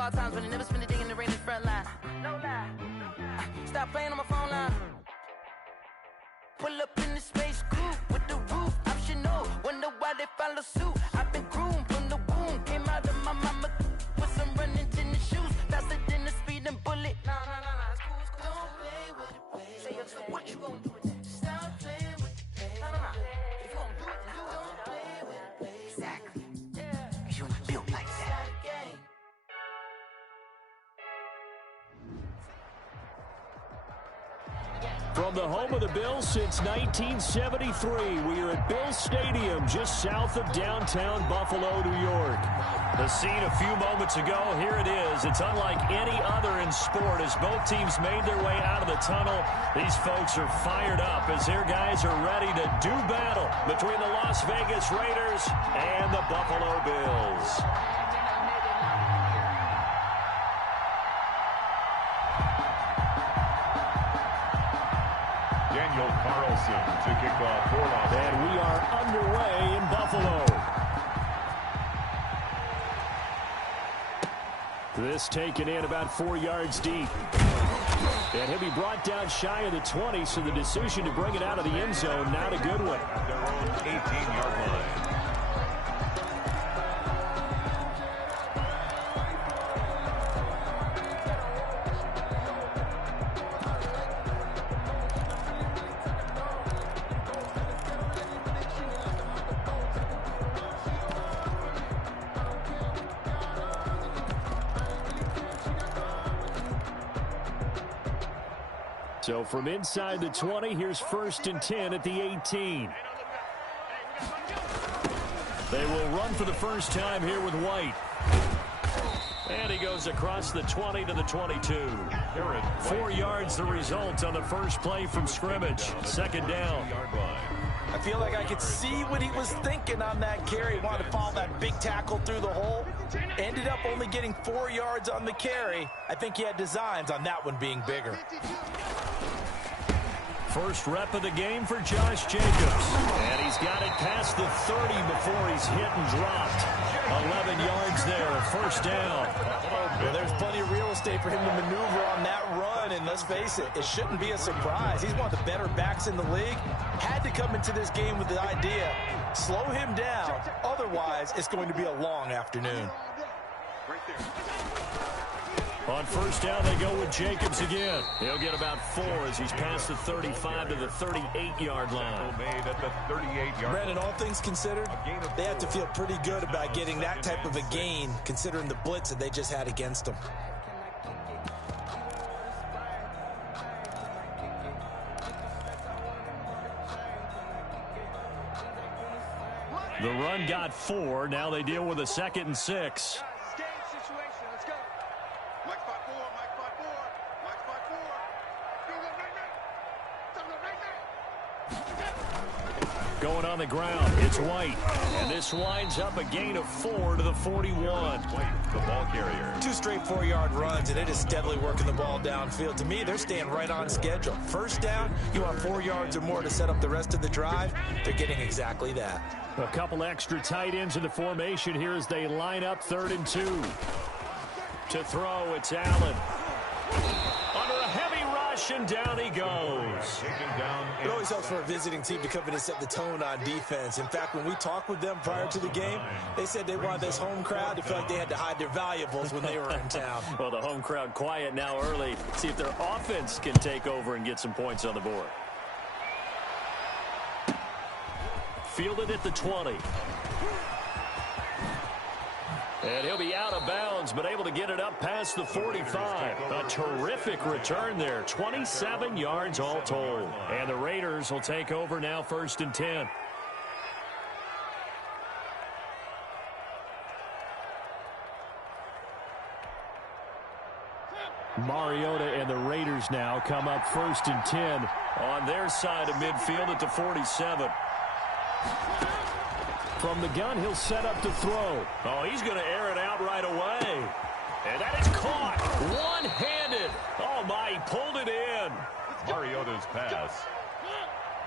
all times, but I never spend a day in the rain in the front line. No lie. Stop playing on my phone line. Pull up in the space coupe with the roof optional. Wonder why they follow suit. I've been groomed from the womb. Came out of my mama with some running in the shoes. Faster than the speeding bullet. No, it's cool, it's cool. Don't play with it, baby. Say what you gonna do with it? Stop playing with it, baby. No. If you gonna do it, then don't play with it, baby. Exactly. Cause you're not built like that. From the home of the Bills since 1973, we are at Bills Stadium, just south of downtown Buffalo, New York. The scene a few moments ago, here it is. It's unlike any other in sport as both teams made their way out of the tunnel. These folks are fired up as their guys are ready to do battle between the Las Vegas Raiders and the Buffalo Bills. To kick off for Las Vegas. And we are underway in Buffalo. This taken in about 4 yards deep. And he'll be brought down shy of the 20, so the decision to bring it out of the end zone, not a good one. At their own 18-yard line. So from inside the 20, here's 1st and 10 at the 18. They will run for the first time here with White. And he goes across the 20 to the 22. 4 yards the result on the first play from scrimmage. 2nd down. I feel like I could see what he was thinking on that carry. He wanted to follow that big tackle through the hole. Ended up only getting 4 yards on the carry. I think he had designs on that one being bigger. First rep of the game for Josh Jacobs. And he's got it past the 30 before he's hit and dropped. 11 yards there, 1st down. Well, there's plenty of real estate for him to maneuver on that run, and let's face it, it shouldn't be a surprise. He's one of the better backs in the league. Had to come into this game with the idea, slow him down, otherwise it's going to be a long afternoon. On 1st down, they go with Jacobs again. He'll get about 4 as he's past the 35 to the 38-yard line. Made at the 38-yard. Brandon, all things considered, they have to feel pretty good about getting that type of a gain, considering the blitz that they just had against them. The run got 4. Now they deal with a 2nd and 6. Going on the ground, it's White. And this winds up a gain of 4 to the 41. The ball carrier. 2 straight 4-yard runs, and it is steadily working the ball downfield. To me, they're staying right on schedule. 1st down, you want 4 yards or more to set up the rest of the drive. They're getting exactly that. A couple extra tight ends in the formation here as they line up 3rd and 2. To throw, it's Allen. Under a heavy rush, and down he goes. It always helps for a visiting team to come in and set the tone on defense. In fact, when we talked with them prior to the game, they said they wanted this home crowd to feel like they had to hide their valuables when they were in town. Well, the home crowd quiet now early. See if their offense can take over and get some points on the board. Fielded at the 20. And he'll be out of bounds, but able to get it up past the 45. A terrific return there. 27 yards all told. And the Raiders will take over now 1st and 10. Mariota and the Raiders now come up 1st and 10 on their side of midfield at the 47. From the gun, he'll set up to throw. Oh, he's going to air it out right away. And that is caught one-handed. Oh, my, he pulled it in. Mariota's pass.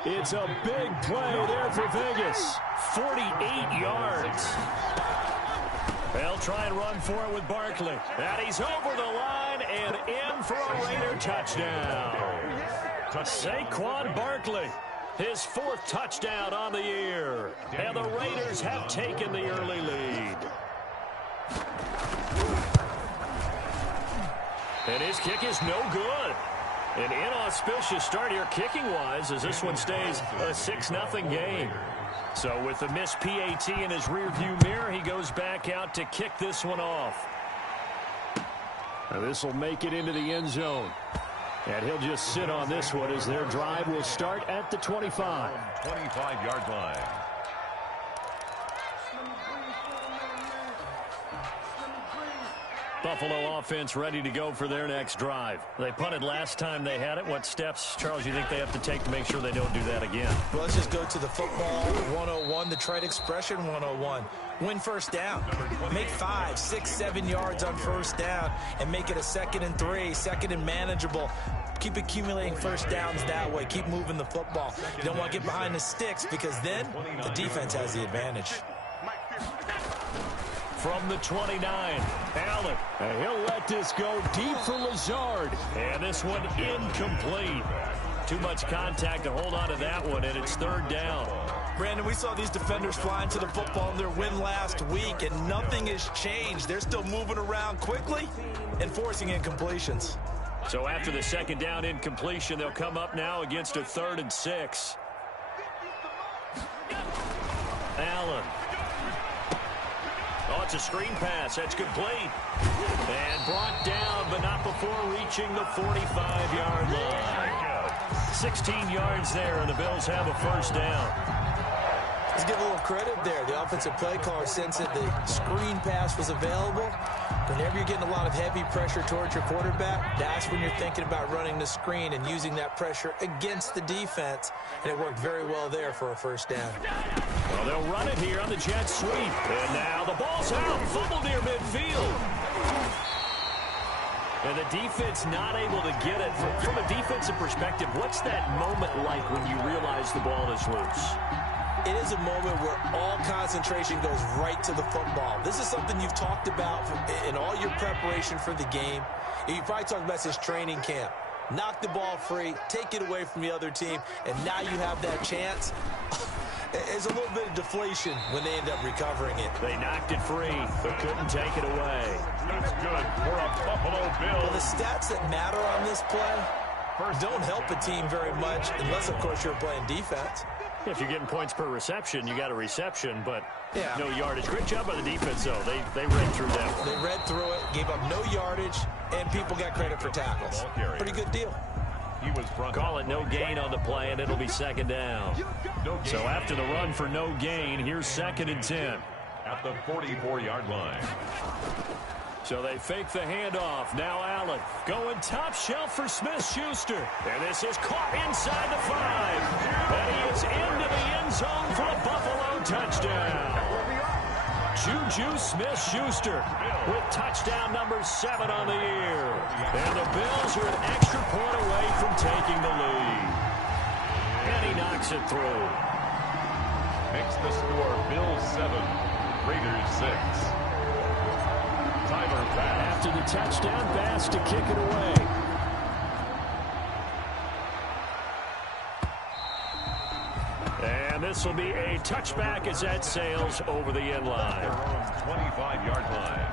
It's a big play there for Vegas. 48 yards. They'll try and run for it with Barkley. And he's over the line and in for a Raider touchdown. Saquon Barkley, his 4th touchdown on the year. And the Raiders have taken the early lead. And his kick is no good. An inauspicious start here kicking-wise as this one stays a 6-0 game. So with the missed PAT in his rearview mirror, he goes back out to kick this one off. This will make it into the end zone. And he'll just sit on this one as their drive will start at the 25. 25-yard line. Buffalo offense ready to go for their next drive. They punted last time they had it. What steps, Charles, you think they have to take to make sure they don't do that again? Well, let's just go to the football 101, the trade expression 101. Win first down. Make 5, 6, 7 yards on first down and make it a 2nd and 3, 2nd and manageable. Keep accumulating first downs that way. Keep moving the football. You don't want to get behind the sticks because then the defense has the advantage. From the 29, Allen. And he'll let this go deep for Lazard. And this one incomplete. Too much contact to hold on to that one, and it's 3rd down. Brandon, we saw these defenders flying to the football in their win last week, and nothing has changed. They're still moving around quickly and forcing incompletions. So after the 2nd down incompletion, they'll come up now against a 3rd and 6. Allen. Oh, it's a screen pass. That's complete. And brought down, but not before reaching the 45-yard line. 16 yards there, and the Bills have a first down. Let's give a little credit there. The offensive play caller sensed that the screen pass was available. Whenever you're getting a lot of heavy pressure towards your quarterback, that's when you're thinking about running the screen and using that pressure against the defense. And it worked very well there for a first down. Well, they'll run it here on the jet sweep. And now the ball's out. Fumble near midfield. And the defense not able to get it. From a defensive perspective, what's that moment like when you realize the ball is loose? It is a moment where all concentration goes right to the football. This is something you've talked about in all your preparation for the game. You probably talked about this training camp. Knock the ball free, take it away from the other team, and now you have that chance. There's a little bit of deflation when they end up recovering it. They knocked it free, but couldn't take it away. That's good for a Buffalo Bill. Well, the stats that matter on this play don't help a team very much unless, of course, you're playing defense. If you're getting points per reception, you got a reception, but no yardage. Great job by the defense, though. They read through that one. They read through it, gave up no yardage, and people got credit for tackles. Pretty good deal. He was Call it no gain on the play, and it'll be 2nd down. So after the run for no gain, here's 2nd and 10. At the 44-yard line. So they fake the handoff. Now Allen going top shelf for Smith-Schuster. And this is caught inside the 5. And he is into the end zone for a Buffalo touchdown. Juju Smith-Schuster with touchdown number 7 on the year. And the Bills are an extra point away from taking the lead. And he knocks it through. Makes the score Bills 7, Raiders 6. After the touchdown pass to kick it away. And this will be a touchback as that sails over the end line. 25-yard line.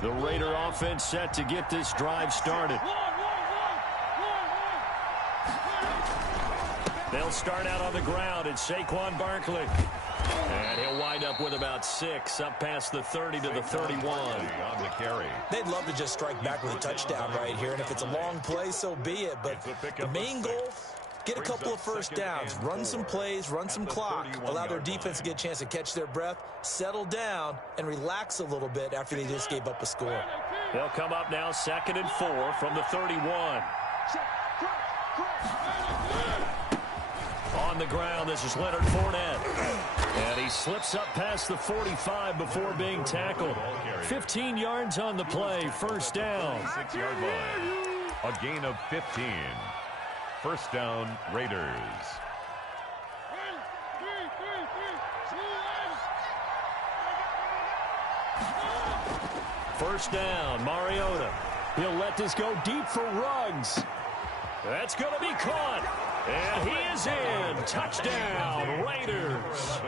The Raider offense set to get this drive started. They'll start out on the ground. It's Saquon Barkley. And he'll wind up with about 6, up past the 30 to the 31. On the carry. They'd love to just strike back with a touchdown right here, and if it's a long play, so be it. But the main goal, get a couple of first downs, run some plays, run some clock, allow their defense to get a chance to catch their breath, settle down, and relax a little bit after they just gave up a score. They'll come up now 2nd and 4 from the 31. On the ground, this is Leonard Fournette. And he slips up past the 45 before being tackled. 15 yards on the play, first down. 6-yard line. A gain of 15. First down, Raiders. First down, Mariota. He'll let this go deep for Ruggs. That's going to be caught. And he is in. Touchdown, Raiders.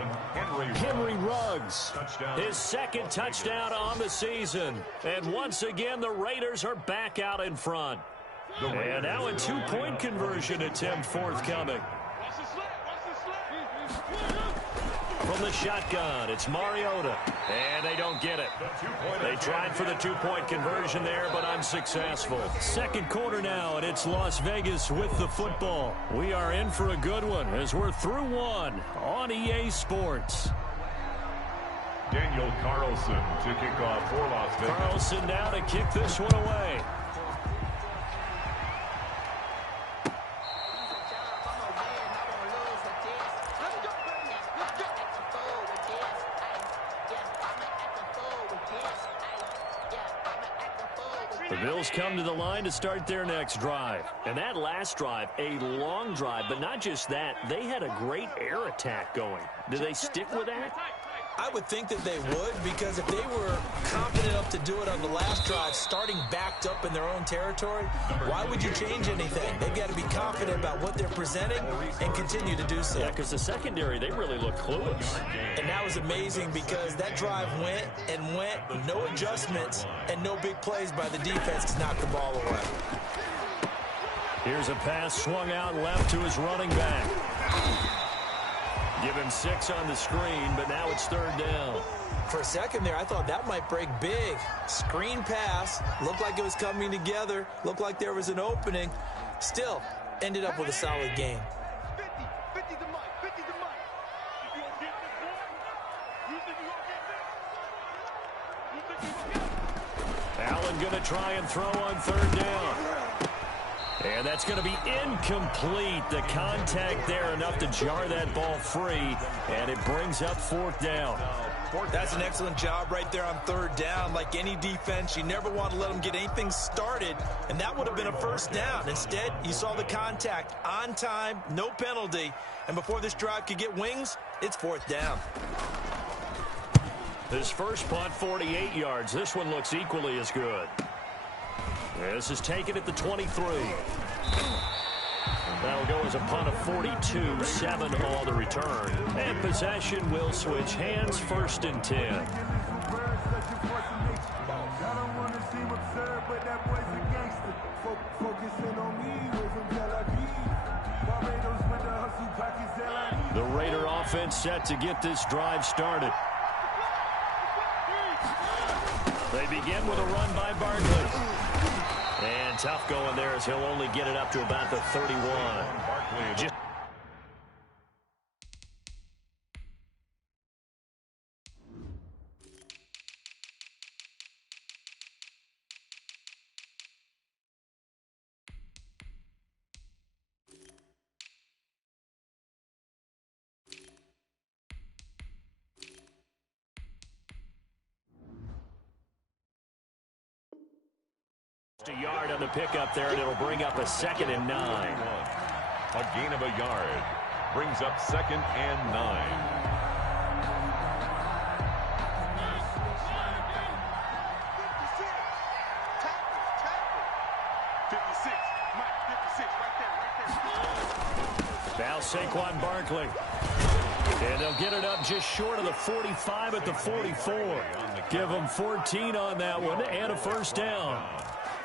Henry Ruggs, his second touchdown on the season. And once again, the Raiders are back out in front. And now a two-point conversion attempt forthcoming. From the shotgun, it's Mariota. And they don't get it. They tried for the two-point conversion there, but unsuccessful. Second quarter now, and it's Las Vegas with the football. We are in for a good one as we're through one on EA Sports. Daniel Carlson to kick off for Las Vegas. Carlson now to kick this one away. The Bills come to the line to start their next drive. And that last drive, a long drive, but not just that, they had a great air attack going. Do they stick with that? I would think that they would, because if they were confident enough to do it on the last drive, starting backed up in their own territory, why would you change anything? They've got to be confident about what they're presenting and continue to do so. Yeah, because the secondary, they really look clueless. And that was amazing because that drive went and went, no adjustments, and no big plays by the defense to knock the ball away. Here's a pass swung out left to his running back. Give him 6 on the screen, but now it's third down. For a second there, I thought that might break big. Screen pass, looked like it was coming together, looked like there was an opening. Still, ended up with a solid game. Allen going to try and throw on third down. And that's going to be incomplete. The contact there enough to jar that ball free, and it brings up fourth down. That's an excellent job right there on third down. Like any defense, you never want to let them get anything started, and that would have been a first down. Instead, you saw the contact on time, no penalty, and before this drive could get wings, it's fourth down. His first punt, 48 yards. This one looks equally as good. This is taken at the 23. That'll go as a punt of 42, 7 on the return. And possession will switch hands, first and 10. The Raider offense set to get this drive started. They begin with a run by Barkley. And tough going there as he'll only get it up to about the 31. Just a yard on the pickup there, and it'll bring up a 2nd and 9. A gain of a yard brings up 2nd and 9. Now Saquon Barkley. And they'll get it up just short of the 45 at the 44. Give them 14 on that one and a first down.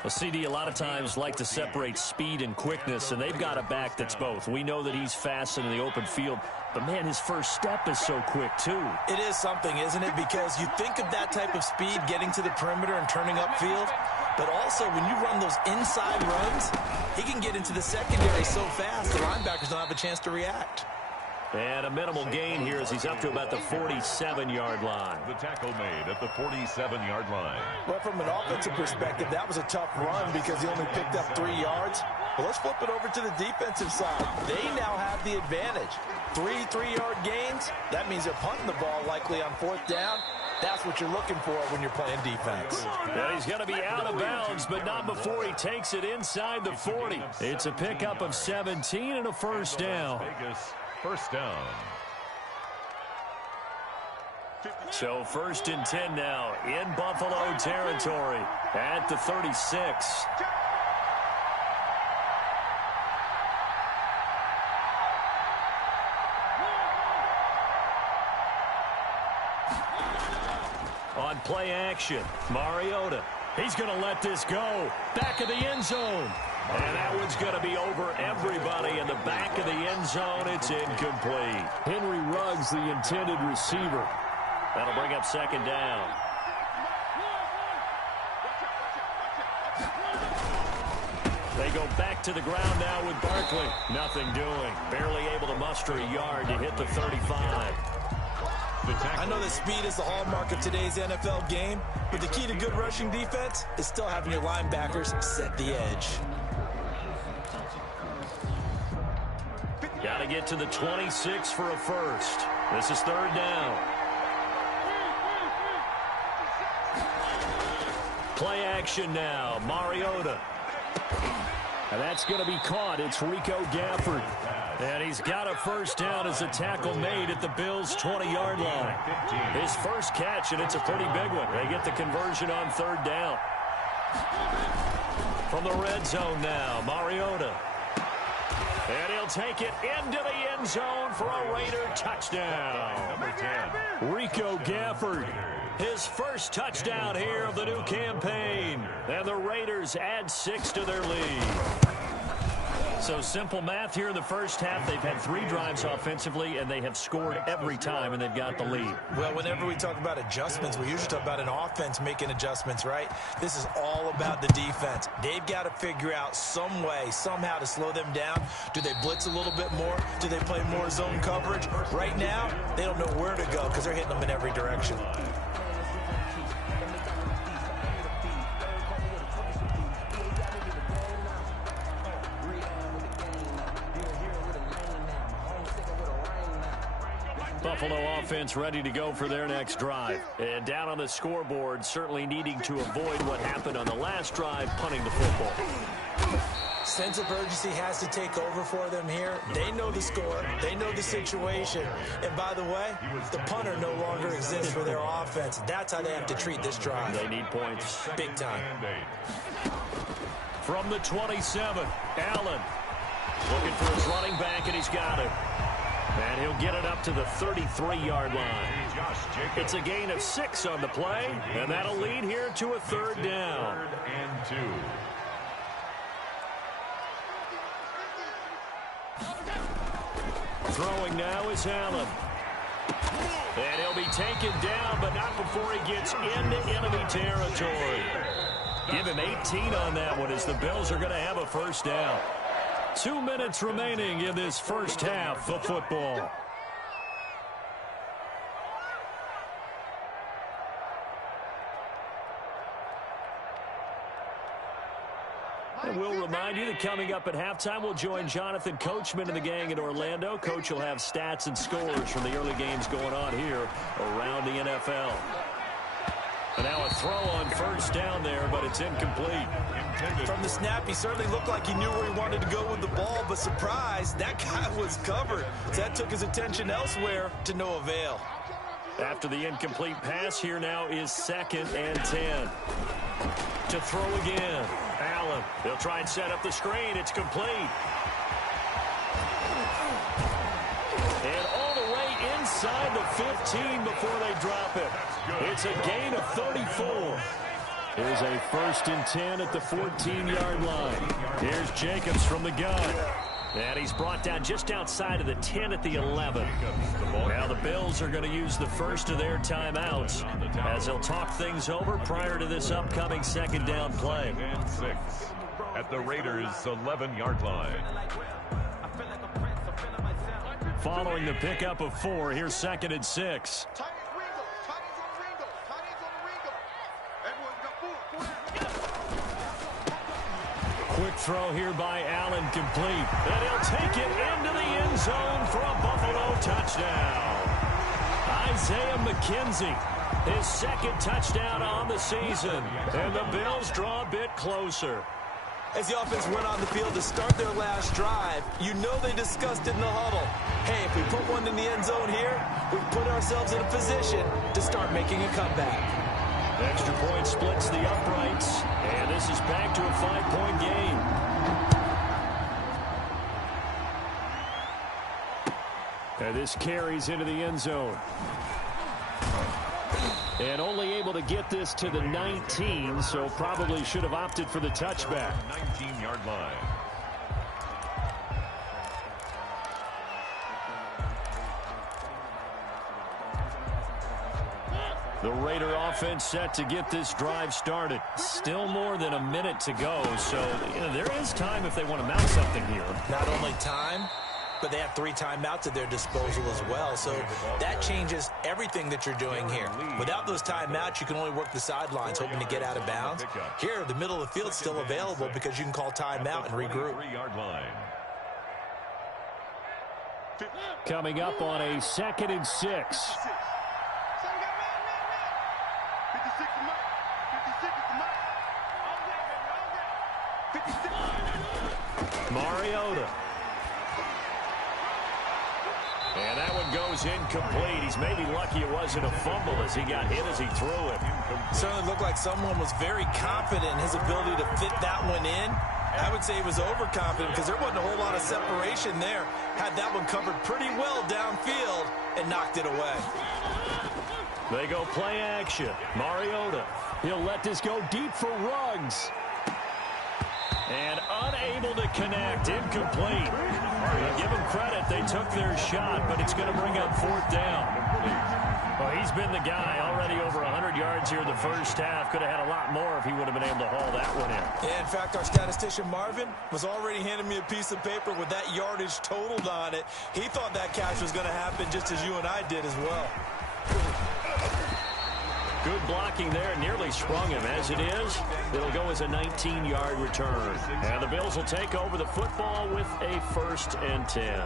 Well, CD, a lot of times like to separate speed and quickness, and they've got a back that's both. We know that he's fast in the open field, but, man, his first step is so quick, too. It is something, isn't it? Because you think of that type of speed getting to the perimeter and turning upfield, but also when you run those inside runs, he can get into the secondary so fast the linebackers don't have a chance to react. And a minimal gain here as he's up to about the 47-yard line. The tackle made at the 47-yard line. Well, from an offensive perspective, that was a tough run because he only picked up 3 yards. But let's flip it over to the defensive side. They now have the advantage. 3 3-yard gains. That means they're punting the ball likely on fourth down. That's what you're looking for when you're playing defense. And he's going to be out of bounds, but not before he takes it inside the 40. It's a pickup of 17 and a first down. Vegas, first down. So 1st and 10 now in Buffalo territory at the 36. On play action, Mariota. He's going to let this go. Back of the end zone. And that one's going to be over everybody in the back of the end zone. It's incomplete. Henry Ruggs, the intended receiver. That'll bring up 2nd down. They go back to the ground now with Barkley. Nothing doing. Barely able to muster a yard to hit the 35. I know that speed is the hallmark of today's NFL game, but the key to good rushing defense is still having your linebackers set the edge. Got to get to the 26 for a first. This is 3rd down. Play action now. Mariota. And that's going to be caught. It's Rico Gafford. And he's got a first down as a tackle made at the Bills' 20-yard line. His first catch, and it's a pretty big one. They get the conversion on 3rd down. From the red zone now, Mariota. And he'll take it into the end zone for a Raider touchdown. Number 10. Rico Gafford. His first touchdown here of the new campaign. And the Raiders add 6 to their lead. So simple math here in the first half. They've had 3 drives offensively, and they have scored every time, and they've got the lead. Well, whenever we talk about adjustments, we usually talk about an offense making adjustments, right? This is all about the defense. They've got to figure out some way, somehow to slow them down. Do they blitz a little bit more? Do they play more zone coverage? Right now, they don't know where to go because they're hitting them in every direction. Buffalo offense ready to go for their next drive. And down on the scoreboard, certainly needing to avoid what happened on the last drive, punting the football. Sense of urgency has to take over for them here. They know the score. They know the situation. And by the way, the punter no longer exists for their offense. That's how they have to treat this drive. They need points. Big time. From the 27, Allen. Looking for his running back, and he's got it. And he'll get it up to the 33-yard line. It's a gain of 6 on the play, and that'll lead here to a 3rd down. 3rd and 2. Throwing now is Allen. And he'll be taken down, but not before he gets into enemy territory. Give him 18 on that one as the Bills are going to have a first down. 2 minutes remaining in this first half of football. And we'll remind you that coming up at halftime, we'll join Jonathan Coachman and the gang in Orlando. Coach will have stats and scores from the early games going on here around the NFL. And now a throw on first down there, but it's incomplete. From the snap, he certainly looked like he knew where he wanted to go with the ball, but surprise, that guy was covered. So that took his attention elsewhere to no avail. After the incomplete pass, here now is 2nd and 10. To throw again. Allen, they'll try and set up the screen. It's complete. And all the way inside the 15 before they drop it. It's a gain of 34. Here's a 1st and 10 at the 14-yard line. Here's Jacobs from the gun. And he's brought down just outside of the 10 at the 11. Now the Bills are going to use the first of their timeouts as they'll talk things over prior to this upcoming 2nd down play. 2nd and 6 at the Raiders' 11-yard line. Following the pickup of 4, here's 2nd and 6. Quick throw here by Allen, complete. And he'll take it into the end zone for a Buffalo touchdown. Isaiah McKenzie His second touchdown on the season. And the Bills draw a bit closer. As the offense went on the field to start their last drive, you know they discussed in the huddle, hey, if we put one in the end zone here, we put ourselves in a position to start making a comeback. Extra point splits the uprights, and this is back to a 5-point game. And this carries into the end zone. And only able to get this to the 19, so probably should have opted for the touchback. 19-yard line. The Raider offense set to get this drive started. Still more than a minute to go, so there is time if they want to mount something here. Not only time, but they have 3 timeouts at their disposal as well. So that changes everything that you're doing here. Without those timeouts, you can only work the sidelines, hoping to get out of bounds. Here, the middle of the field's still available because you can call timeout and regroup. Coming up on a 2nd and 6. Mariota. And that one goes incomplete. He's maybe lucky it wasn't a fumble as he got hit as he threw it. Certainly looked like someone was very confident in his ability to fit that one in. I would say he was overconfident because there wasn't a whole lot of separation there. Had that one covered pretty well downfield and knocked it away. They go play action. Mariota. He'll let this go deep for Ruggs. And unable to connect. Incomplete. Now give them credit. They took their shot, but it's going to bring up 4th down. Well, he's been the guy already over 100 yards here in the first half. Could have had a lot more if he would have been able to haul that one in. Yeah, in fact, our statistician Marvin was already handing me a piece of paper with that yardage totaled on it. He thought that catch was going to happen just as you and I did as well. Good blocking there, nearly sprung him. As it is, it'll go as a 19-yard return. And the Bills will take over the football with a 1st and 10.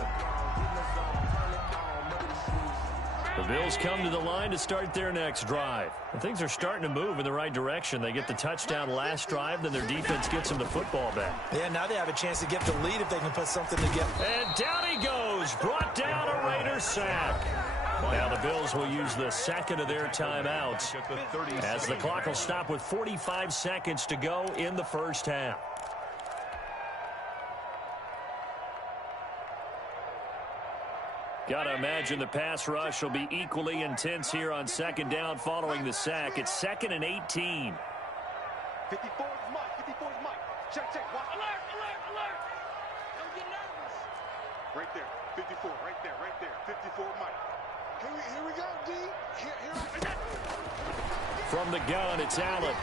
The Bills come to the line to start their next drive. And things are starting to move in the right direction. They get the touchdown last drive, then their defense gets them the football back. Yeah, now they have a chance to get the lead if they can put something together. And down he goes, brought down a Raider sack. Now the Bills will use the 2nd of their timeouts as the clock will stop with 45 seconds to go in the first half. Got to imagine the pass rush will be equally intense here on 2nd down following the sack. It's 2nd and 18. 54's Mike. 54's Mike. Check, check. Watch. Alert, alert, alert. Don't get nervous. Right there. 54. Right there. Right there. 54 Mike. Here we go, D. Here. From the gun, it's Allen.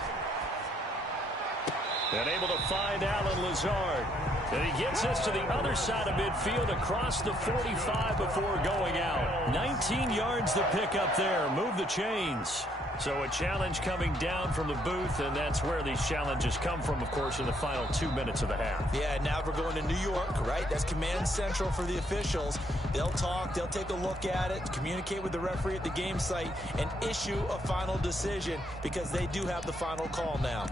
And able to find Allen Lazard. And he gets us to the other side of midfield across the 45 before going out. 19 yards to pick up there. Move the chains. So a challenge coming down from the booth, and that's where these challenges come from, of course, in the final 2 minutes of the half. Yeah, now we're going to New York, right? That's command central for the officials. They'll talk, they'll take a look at it, communicate with the referee at the game site, and issue a final decision because they do have the final call now.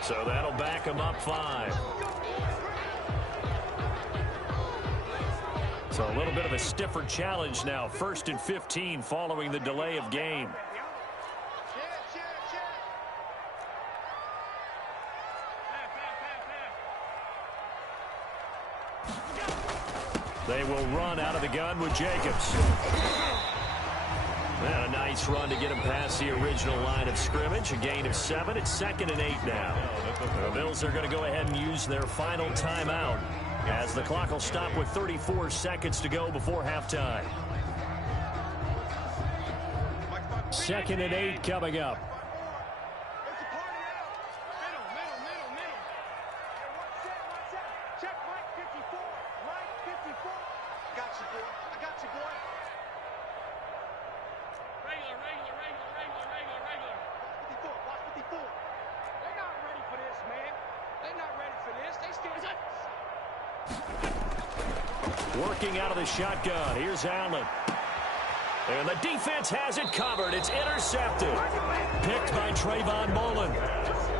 So that'll back him up 5. So a little bit of a stiffer challenge now. 1st and 15 following the delay of game. They will run out of the gun with Jacobs. And a nice run to get him past the original line of scrimmage. A gain of 7. It's 2nd and 8 now. The Bills are going to go ahead and use their final timeout. as the clock will stop with 34 seconds to go before halftime. 2nd and 8 coming up. Working out of the shotgun. Here's Allen. And the defense has it covered. It's intercepted. Picked by Trayvon Mullen.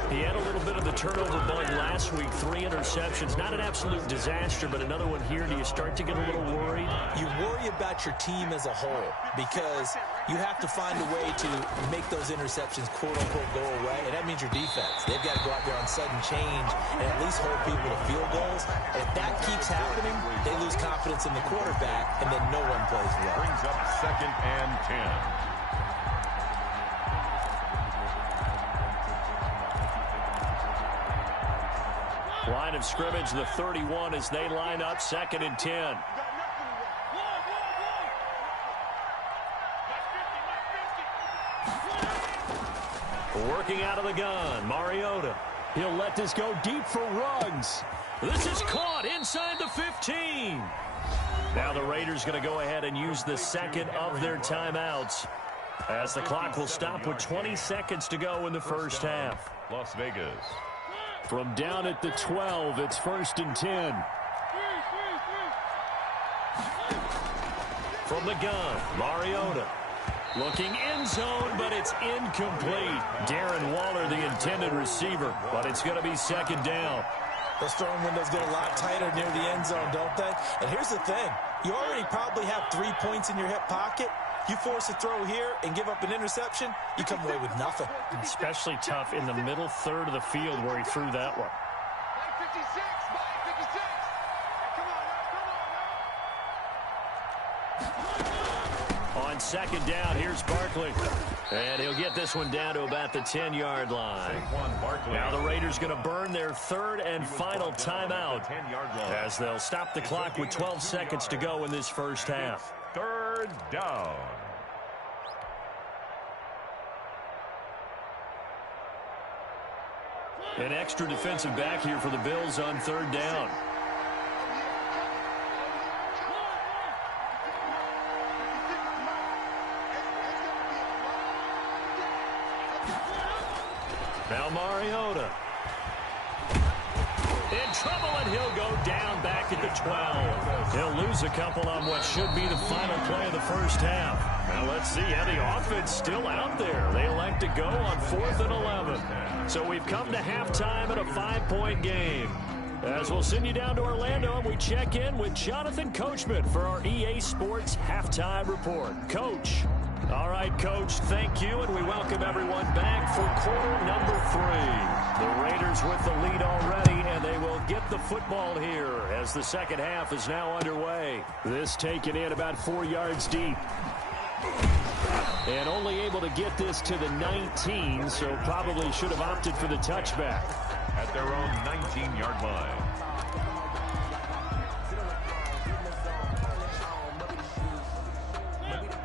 He had a little bit of the turnover bug last week. 3 interceptions. Not an absolute disaster, but another one here. Do you start to get a little worried? You worry about your team as a whole because you have to find a way to make those interceptions, quote-unquote, go away, and that means your defense. They've got to go out there on sudden change and at least hold people to field goals. And if that keeps happening, they lose confidence in the quarterback, and then no one plays well. Brings up 2nd and 10. Line of scrimmage, the 31 as they line up 2nd and 10. Working out of the gun, Mariota. He'll let this go deep for Ruggs. This is caught inside the 15. Now the Raiders going to go ahead and use the 2nd of their timeouts as the clock will stop with 20 seconds to go in the first half. Las Vegas. From down at the 12, it's 1st and 10. From the gun, Mariota. Looking end zone, but it's incomplete. Darren Waller, the intended receiver, but it's going to be 2nd down. Those throwing windows get a lot tighter near the end zone, don't they? And here's the thing. You already probably have 3 points in your hip pocket. You force a throw here and give up an interception, you come away with nothing. Especially tough in the middle third of the field where he threw that one. On 2nd down, here's Barkley. And he'll get this one down to about the 10-yard line. Now the Raiders going to burn their 3rd and final timeout as they'll stop the clock with 12 seconds to go in this first half. 3rd down. An extra defensive back here for the Bills on 3rd down. Now Mariota. In trouble, and he'll go down back at the 12. He'll lose a couple on what should be the final play of the first half. Now let's see how the offense still out there. They elect to go on 4th and 11. So we've come to halftime in a 5-point game. As we'll send you down to Orlando, and we check in with Jonathan Coachman for our EA Sports Halftime Report. Coach. All right, Coach, thank you, and we welcome everyone back for quarter number 3. The Raiders with the lead already, and they will get the football here as the second half is now underway. This taken in about 4 yards deep. And only able to get this to the 19, so probably should have opted for the touchback. At their own 19-yard line.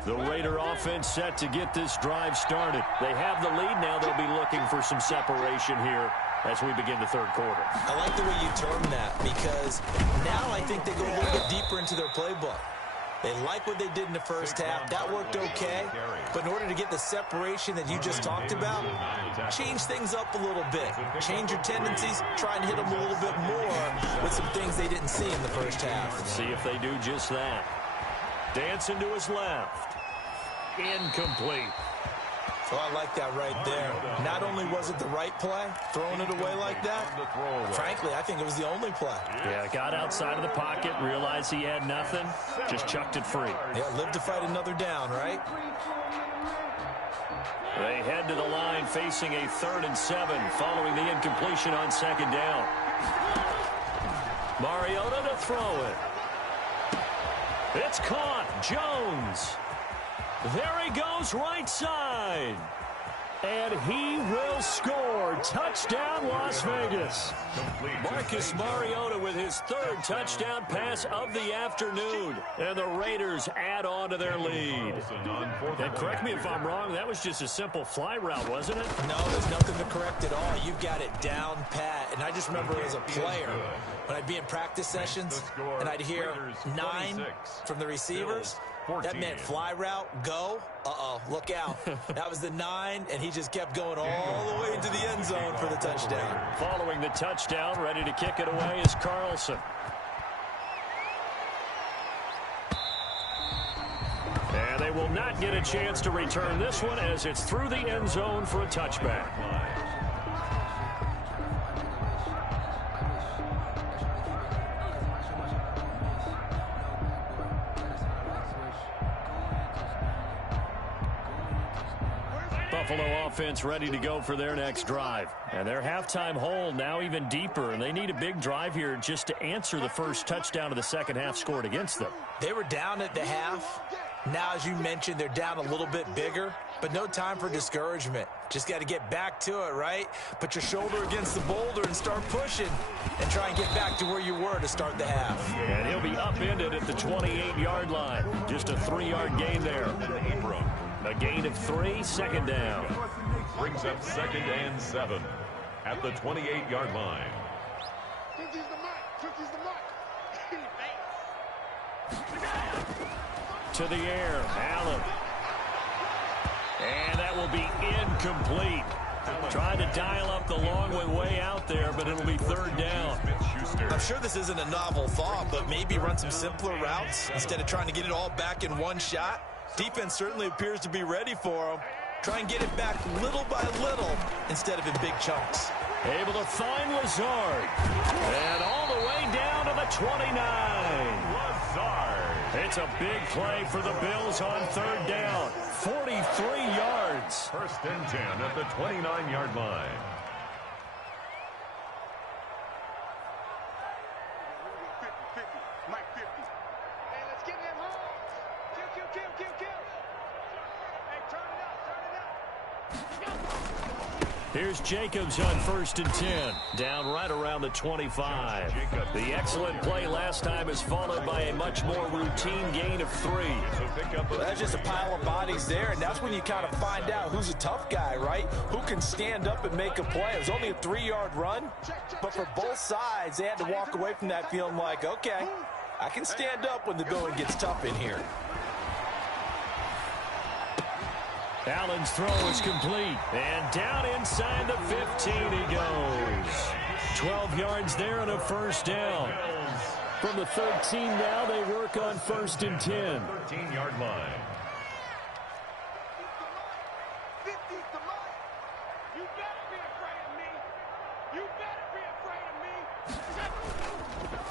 The Raider offense set to get this drive started. They have the lead now. They'll be looking for some separation here as we begin the 3rd quarter. I like the way you term that because now I think they go a little bit deeper into their playbook. They like what they did in the first half. That worked okay. But in order to get the separation that you just talked about, change things up a little bit. Change your tendencies. Try and hit them a little bit more with some things they didn't see in the first half. Let's see if they do just that. Dancing to his left. Incomplete. Oh, I like that right there. Not only was it the right play, throwing it away like that, frankly, I think it was the only play. Yeah, got outside of the pocket, realized he had nothing, just chucked it free. Yeah, live to fight another down, right? They head to the line facing a 3rd and 7 following the incompletion on 2nd down. Mariota to throw it. It's caught. Jones. There he goes right side. And he will score. Touchdown, Las Vegas. Marcus Mariota with his third touchdown pass of the afternoon. And the Raiders add on to their lead. And correct me if I'm wrong, that was just a simple fly route, wasn't it? No, there's nothing to correct at all. You've got it down pat. And I just remember as a player, when I'd be in practice sessions and I'd hear 9 from the receivers, that meant fly route, go. Uh-oh, look out. That was the 9, and he just kept going all the way into the end zone for the touchdown. Following the touchdown, ready to kick it away is Carlson. And they will not get a chance to return this one as it's through the end zone for a touchback. Buffalo offense ready to go for their next drive. And their halftime hole now even deeper, and they need a big drive here just to answer the first touchdown of the second half scored against them. They were down at the half. Now, as you mentioned, they're down a little bit bigger, but no time for discouragement. Just got to get back to it, right? Put your shoulder against the boulder and start pushing and try and get back to where you were to start the half. And he'll be upended at the 28-yard line. Just a 3-yard gain there. A gain of 3, second down. Brings up 2nd and 7 at the 28-yard line. To the air, Allen. And that will be incomplete. Trying to dial up the long way out there, but it'll be 3rd down. I'm sure this isn't a novel thought, but maybe run some simpler routes instead of trying to get it all back in one shot. Defense certainly appears to be ready for him. Try and get it back little by little instead of in big chunks. Able to find Lazard. And all the way down to the 29. Lazard. It's a big play for the Bills on 3rd down. 43 yards. 1st and 10 at the 29-yard line. Here's Jacobs on 1st and 10. Down right around the 25. The excellent play last time is followed by a much more routine gain of 3. That's just a pile of bodies there, and that's when you kind of find out who's a tough guy, right? Who can stand up and make a play. It was only a 3-yard run, but for both sides, they had to walk away from that feeling like, okay, I can stand up when the going gets tough in here. Allen's throw is complete. And down inside the 15 he goes. 12 yards there and a 1st down. From the 13 now, they work on 1st and 10. 13-yard line.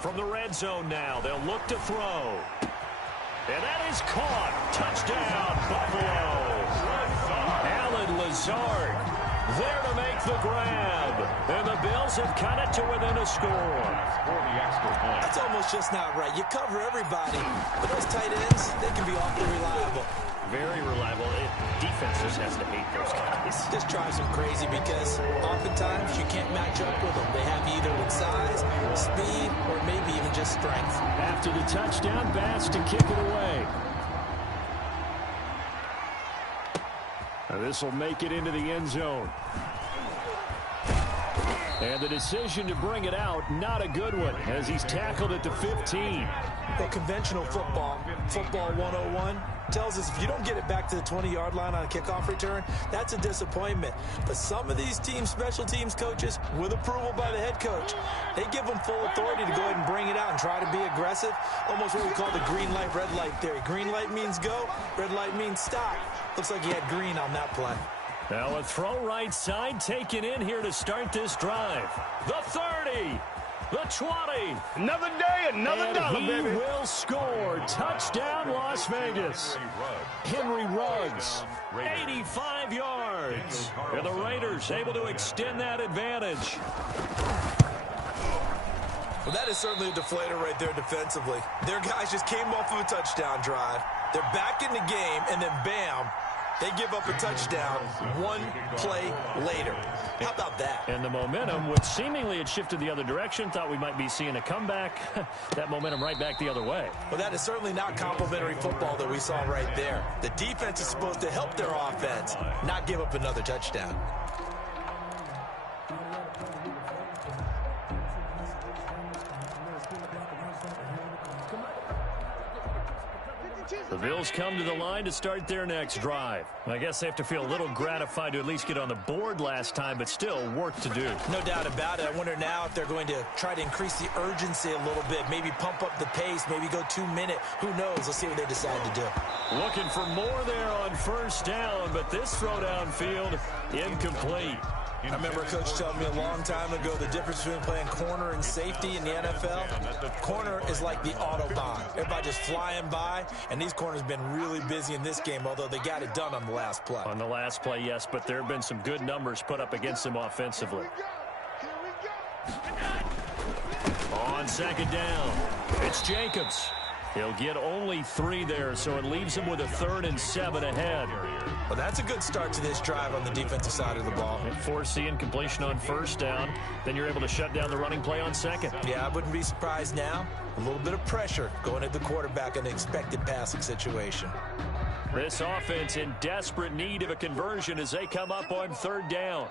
From the red zone now, they'll look to throw. And that is caught. Touchdown, Buffalo. Alan Lazard there to make the grab. And the Bills have cut it to within a score. For the extra point. That's almost just not right. You cover everybody, but those tight ends, they can be awfully reliable. Very reliable. Defense just has to hate those guys. This drives them crazy because oftentimes you can't match up with them. They have either with size, speed, or maybe even just strength. After the touchdown, Bass to kick it away. This will make it into the end zone. And the decision to bring it out, not a good one, as he's tackled at the 15. Well, conventional football 101, tells us if you don't get it back to the 20-yard line on a kickoff return, that's a disappointment. But some of these teams, special teams coaches, with approval by the head coach, they give them full authority to go ahead and bring it out and try to be aggressive. Almost what we call the green light, red light theory. Green light means go, red light means stop. Looks like he had green on that play. Now a throw right side taken in here to start this drive. The 30. The 20. Another day, another dollar, baby. He will score. Touchdown, Las Vegas. Henry Ruggs, 85 yards. And the Raiders able to extend that advantage. Well, that is certainly a deflator right there defensively. Their guys just came off of a touchdown drive. They're back in the game, and then bam, They give up a touchdown one play later. How about that? And the momentum, which seemingly had shifted the other direction, thought we might be seeing a comeback. That momentum right back the other way. Well, that is certainly not complimentary football that we saw right there. The defense is supposed to help their offense, not give up another touchdown. The Bills come to the line to start their next drive. I guess they have to feel a little gratified to at least get on the board last time, but still work to do. No doubt about it. I wonder now if they're going to try to increase the urgency a little bit, maybe pump up the pace, maybe go 2 minute. Who knows? Let's see what they decide to do. Looking for more there on first down, but this throw downfield incomplete. I remember a coach telling me a long time ago the difference between playing corner and safety in the NFL. Corner is like the Autobahn. Everybody just flying by, and these corners have been really busy in this game, although they got it done on the last play. On the last play, yes, but there have been some good numbers put up against them offensively. On second down, it's Jacobs. He'll get only 3 there, so it leaves him with a 3rd and 7 ahead. Well, that's a good start to this drive on the defensive side of the ball. Force the incompletion on first down, then you're able to shut down the running play on second. Yeah, I wouldn't be surprised now. A little bit of pressure going at the quarterback in an expected passing situation. This offense in desperate need of a conversion as they come up on 3rd down.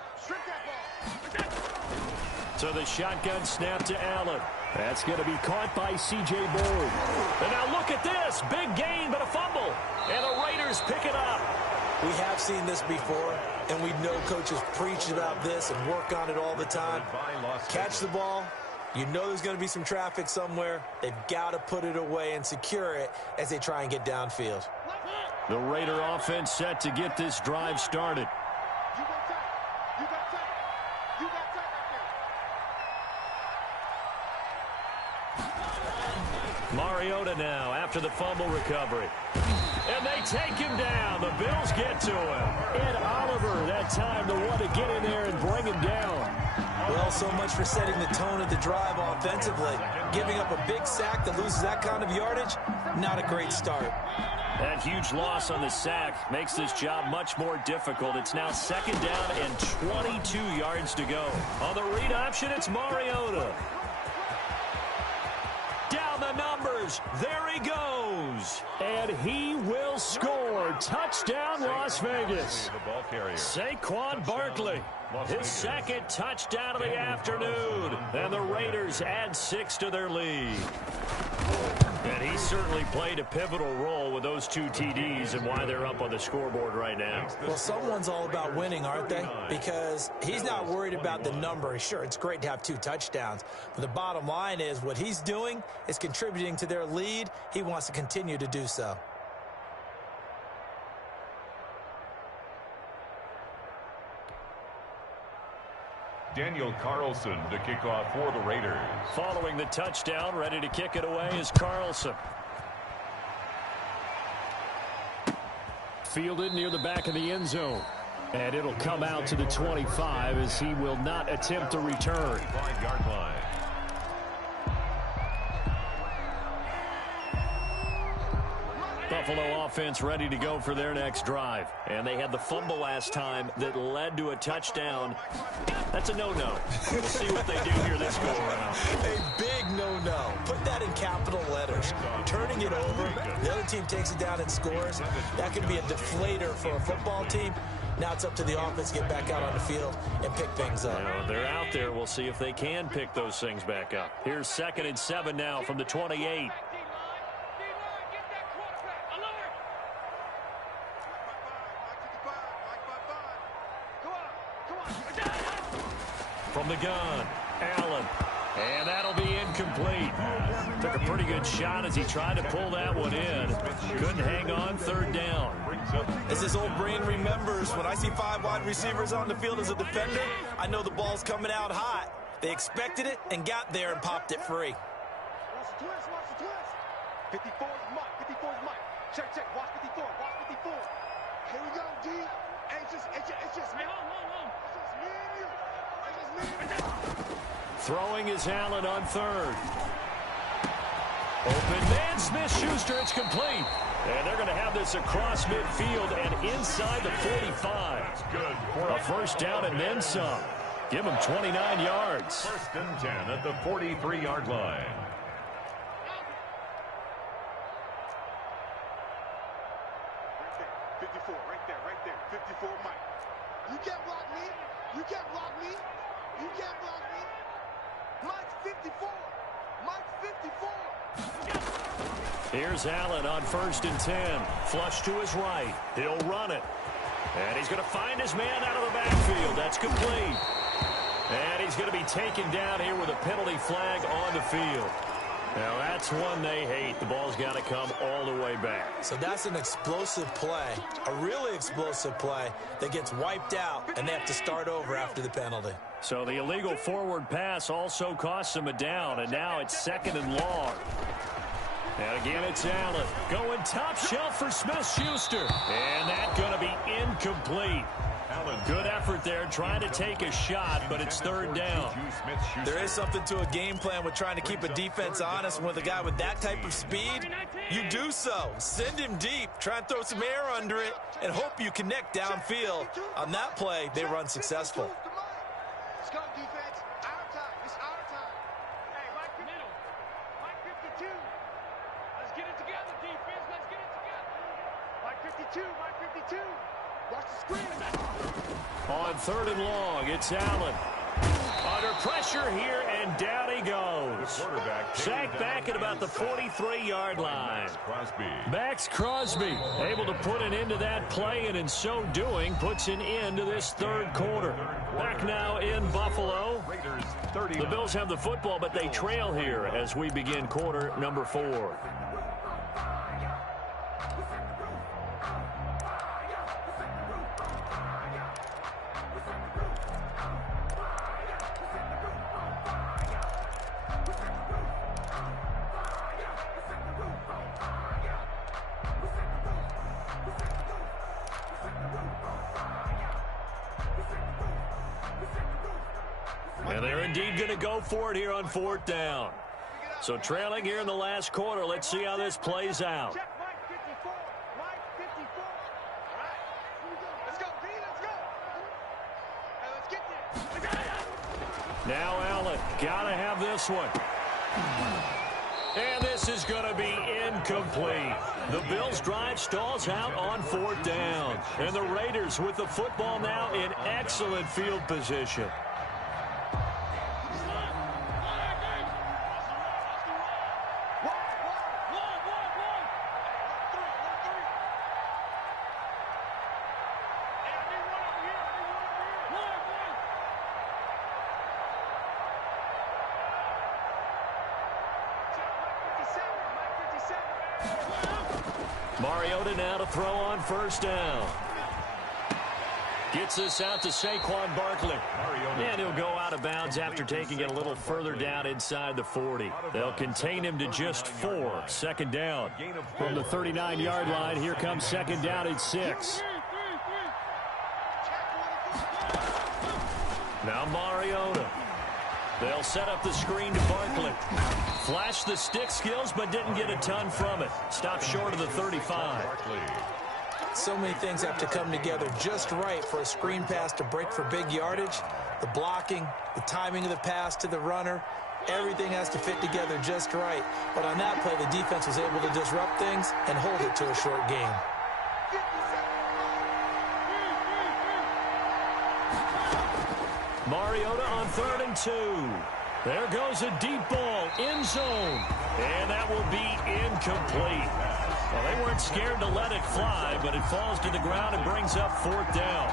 So the shotgun snap to Allen. That's going to be caught by C.J. Board. And now look at this. Big gain, but a fumble. And the Raiders pick it up. We have seen this before, and we know coaches preach about this and work on it all the time. Catch the ball. You know there's going to be some traffic somewhere. They've got to put it away and secure it as they try and get downfield. The Raider offense set to get this drive started. Mariota now after the fumble recovery. And they take him down. The Bills get to him. Ed Oliver that time the one to get in there and bring him down. Well, so much for setting the tone of the drive offensively. Giving up a big sack that loses that kind of yardage, not a great start. That huge loss on the sack makes this job much more difficult. It's now 2nd down and 22 yards to go. On the read option, it's Mariota. Down the numbers. There he goes. And he will score. Touchdown, Las Vegas. Saquon Barkley. His 2nd touchdown of the afternoon. And the Raiders add 6 to their lead. And he certainly played a pivotal role with those 2 TDs and why they're up on the scoreboard right now. Well, someone's all about winning, aren't they? Because he's not worried about the number. Sure, it's great to have 2 touchdowns. But the bottom line is what he's doing is contributing to their lead. He wants to continue to do so. Daniel Carlson to kick off for the Raiders. Following the touchdown, ready to kick it away is Carlson. Fielded near the back of the end zone. And it'll come out to the 25 as he will not attempt to return. 5-yard line. Buffalo offense ready to go for their next drive. And they had the fumble last time that led to a touchdown. That's a no-no. We'll see what they do here this go around. A big no-no. Put that in capital letters. Turning it over, the other team takes it down and scores. That could be a deflator for a football team. Now it's up to the offense to get back out on the field and pick things up. They're out there. We'll see if they can pick those things back up. Here's 2nd and 7 now from the 28. From the gun, Allen. And that'll be incomplete. Took a pretty good shot as he tried to pull that one in. Couldn't hang on 3rd down. As his old brain remembers, when I see 5 wide receivers on the field as a defender, I know the ball's coming out hot. They expected it and got there and popped it free. Watch the twist, watch the twist. 54 is Mike, 54 is Mike. Check, check, watch 54, watch 54. Here we go, D. It's just me. It's just me and you. It's just me and you. Throwing is Allen on 3rd. Open man. And Smith-Schuster, it's complete. And they're going to have this across midfield and inside the 45. That's good. A first down and then some. Give them 29 yards. First and 10 at the 43-yard line. Right there. 54, Mike. You can't block me. You can't block me. You can't block me. Mike's 54. Mike's 54. Here's Allen on first and 10. Flush to his right. He'll run it. And he's going to find his man out of the backfield. That's complete. And he's going to be taken down here with a penalty flag on the field. Now, that's one they hate. The ball's got to come all the way back. So that's an explosive play, a really explosive play that gets wiped out, and they have to start over after the penalty. So the illegal forward pass also costs him a down, and now it's second and long. And again, it's Allen going top shelf for Smith-Schuster. And that's going to be incomplete. Good effort there, trying to take a shot, but it's third down. There is something to a game plan with trying to keep a defense honest. With a guy with that type of speed, you do so. Send him deep, try and throw some air under it, and hope you connect downfield. On that play, they run successful. Let's go, defense. Our time. It's our time. Hey, Mike, middle. Mike 52. Let's get it together, defense. Let's get it together. Mike 52. Mike 52. Watch the screen. On third and long, it's Allen. Under pressure here, and down he goes. Sacked back at about the 43-yard line. Max Crosby able to put an end to that play, and in so doing, puts an end to this third quarter. Back now in Buffalo. The Bills have the football, but they trail here as we begin quarter number 4. And they're indeed going to go for it here on fourth down. So trailing here in the last quarter. Let's see how this plays out. Check Mike 54. Mike 54. All right. Let's go, B. Let's go. Hey, let's get there. Now Allen, got to have this one. And this is going to be incomplete. The Bills' drive stalls out on fourth down. And the Raiders with the football now in excellent field position. Mariota now to throw on first down. Gets this out to Saquon Barkley. And he'll go out of bounds after taking it a little further down inside the 40. They'll contain him to just 4. Second down. From the 39-yard line, here comes second down at 6. Now Mariota. They'll set up the screen to Barkley. Flashed the stick skills, but didn't get a ton from it. Stopped short of the 35. So many things have to come together just right for a screen pass to break for big yardage. The blocking, the timing of the pass to the runner, everything has to fit together just right. But on that play, the defense was able to disrupt things and hold it to a short game. Mariota on 3rd and 2. There goes a deep ball, end zone, and that will be incomplete. Well, they weren't scared to let it fly, but it falls to the ground and brings up fourth down.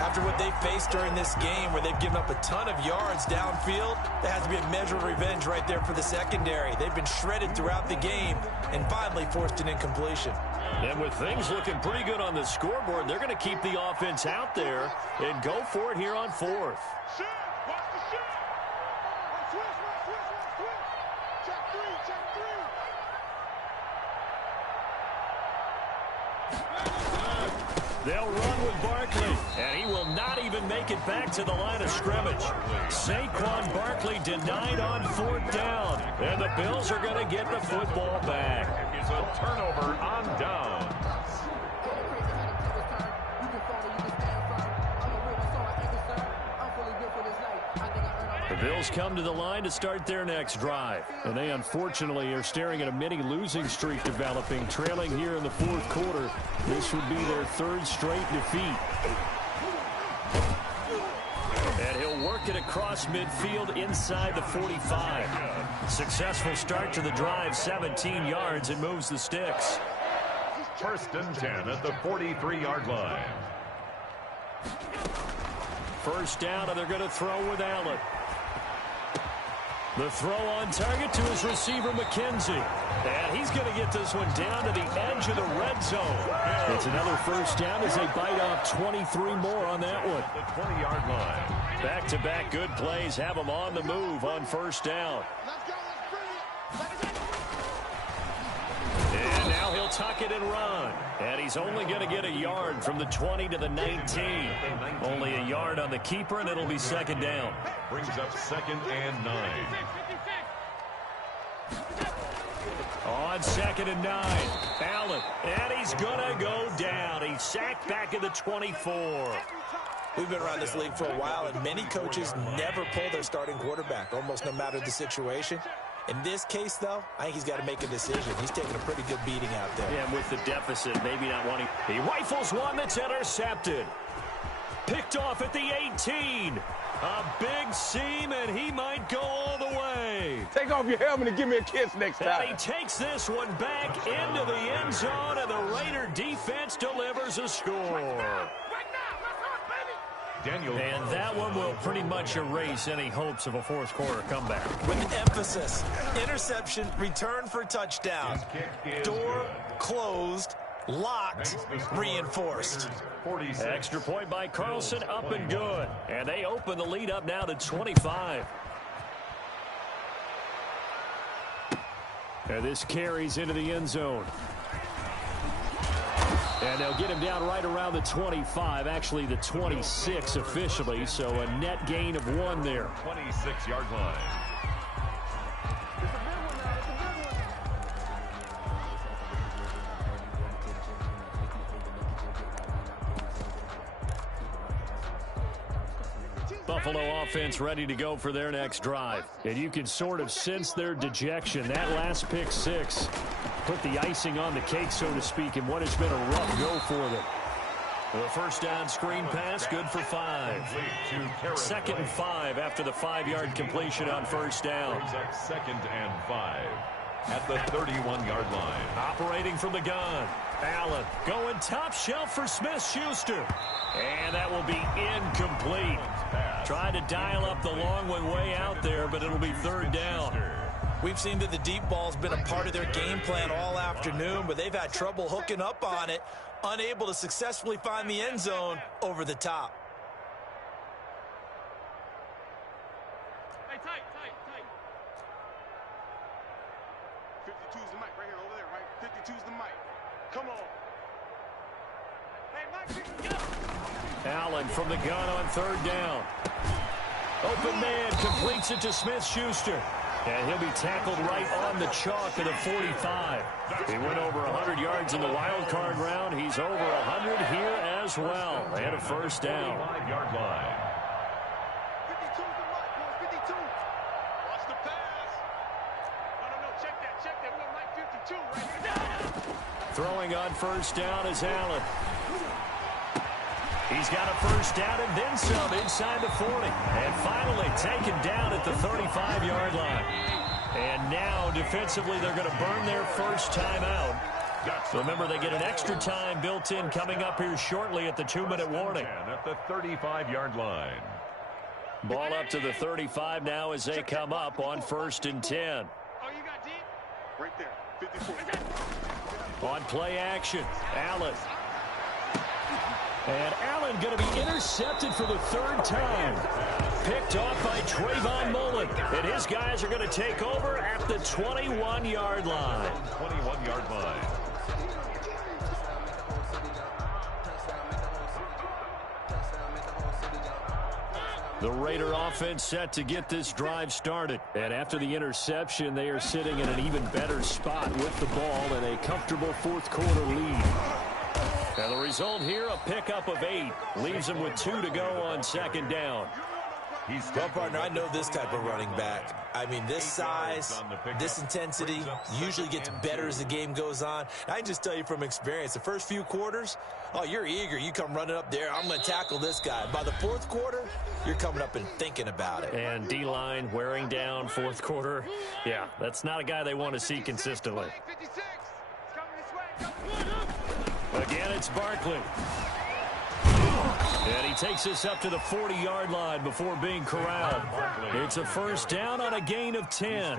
After what they faced during this game where they've given up a ton of yards downfield, there has to be a measure of revenge right there for the secondary. They've been shredded throughout the game and finally forced an incompletion. And with things looking pretty good on the scoreboard, they're going to keep the offense out there and go for it here on 4th. Shoot! Watch the shoot! Switch! Check 3! They'll run with Barkley, and he will not even make it back to the line of scrimmage. Saquon Barkley denied on 4th down, and the Bills are going to get the football back. It's a turnover on down. The Bills come to the line to start their next drive. And they unfortunately are staring at a mini losing streak developing, trailing here in the 4th quarter. This would be their 3rd straight defeat. And he'll work it across midfield inside the 45. Successful start to the drive, 17 yards, and moves the sticks. 1st and 10 at the 43-yard line. 1st down, and they're going to throw with Allen. The throw on target to his receiver, McKenzie. And he's going to get this one down to the edge of the red zone. It's another 1st down as they bite off 23 more on that one. The 20-yard line. Back-to-back good plays have them on the move on 1st down. And now he'll tuck it and run. And he's only going to get a yard from the 20 to the 19. Only a yard on the keeper, and it'll be 2nd down. Brings up 2nd and 9. On 2nd and 9. Allen, and he's going to go down. He's sacked back at the 24. We've been around this league for a while, and many coaches never pull their starting quarterback, almost no matter the situation. In this case, though, I think he's got to make a decision. He's taking a pretty good beating out there. Yeah, with the deficit, maybe not wanting. He rifles one that's intercepted. Picked off at the 18. A big seam, and he might go all the way. Take off your helmet and give me a kiss next time. And he takes this one back into the end zone, and the Raider defense delivers a score. And that one will pretty much erase any hopes of a 4th quarter comeback. With emphasis, interception, return for touchdown. Door closed, locked, reinforced. Extra point by Carlson, up and good. And they open the lead up now to 25. And this carries into the end zone. And they'll get him down right around the 25, actually the 26 officially, so a net gain of 1 there. 26-yard line. Buffalo offense ready to go for their next drive. And you can sort of sense their dejection. That last pick 6 put the icing on the cake, so to speak, in what has been a rough go for them. The 1st down screen pass, good for 5. 2nd and 5 after the 5-yard completion on 1st down. Brings up 2nd and 5 at the 31-yard line. Operating from the gun. Allen going top shelf for Smith-Schuster. And that will be incomplete. Trying to dial up the long one way out there, but it'll be 3rd down. We've seen that the deep ball's been a part of their game plan all afternoon, but they've had trouble hooking up on it, unable to successfully find the end zone over the top. Hey, tight. 52's the mic right here, over there, right? 52's the mic. Come on. Hey, Mike, go. Allen from the gun on 3rd down. Open man completes it to Smith-Schuster. And he'll be tackled right on the chalk of the 45. He went over 100 yards in the wild card round. He's over 100 here as well. And a 1st down. 5-yard line. 52's the mic, boys, 52. Watch the pass. No, check that. We got Mike 52 right here. Throwing on 1st down is Allen. He's got a 1st down and then some inside the 40. And finally taken down at the 35-yard line. And now defensively they're going to burn their 1st time out. Remember, they get an extra time built in coming up here shortly at the 2-minute warning. At the 35-yard line. Ball up to the 35 now as they come up on 1st and 10. Oh, you got deep? Right there, 54. On play action, Allen. And Allen going to be intercepted for the 3rd time. Picked off by Trayvon Mullen. And his guys are going to take over at the 21-yard line. 21-yard line. The Raider offense set to get this drive started. And after the interception, they are sitting in an even better spot with the ball and a comfortable fourth-quarter lead. And the result here, a pickup of 8. Leaves them with 2 to go on second down. Well, partner, I know this type of running back. I mean, this size, this intensity usually gets better as the game goes on. I can just tell you from experience, the first few quarters, oh, you're eager. You come running up there, I'm going to tackle this guy. By the fourth quarter, you're coming up and thinking about it. And D-line wearing down fourth quarter. Yeah, that's not a guy they want to see consistently. Again, it's Barkley. And he takes us up to the 40-yard line before being corralled. It's a first down on a gain of 10.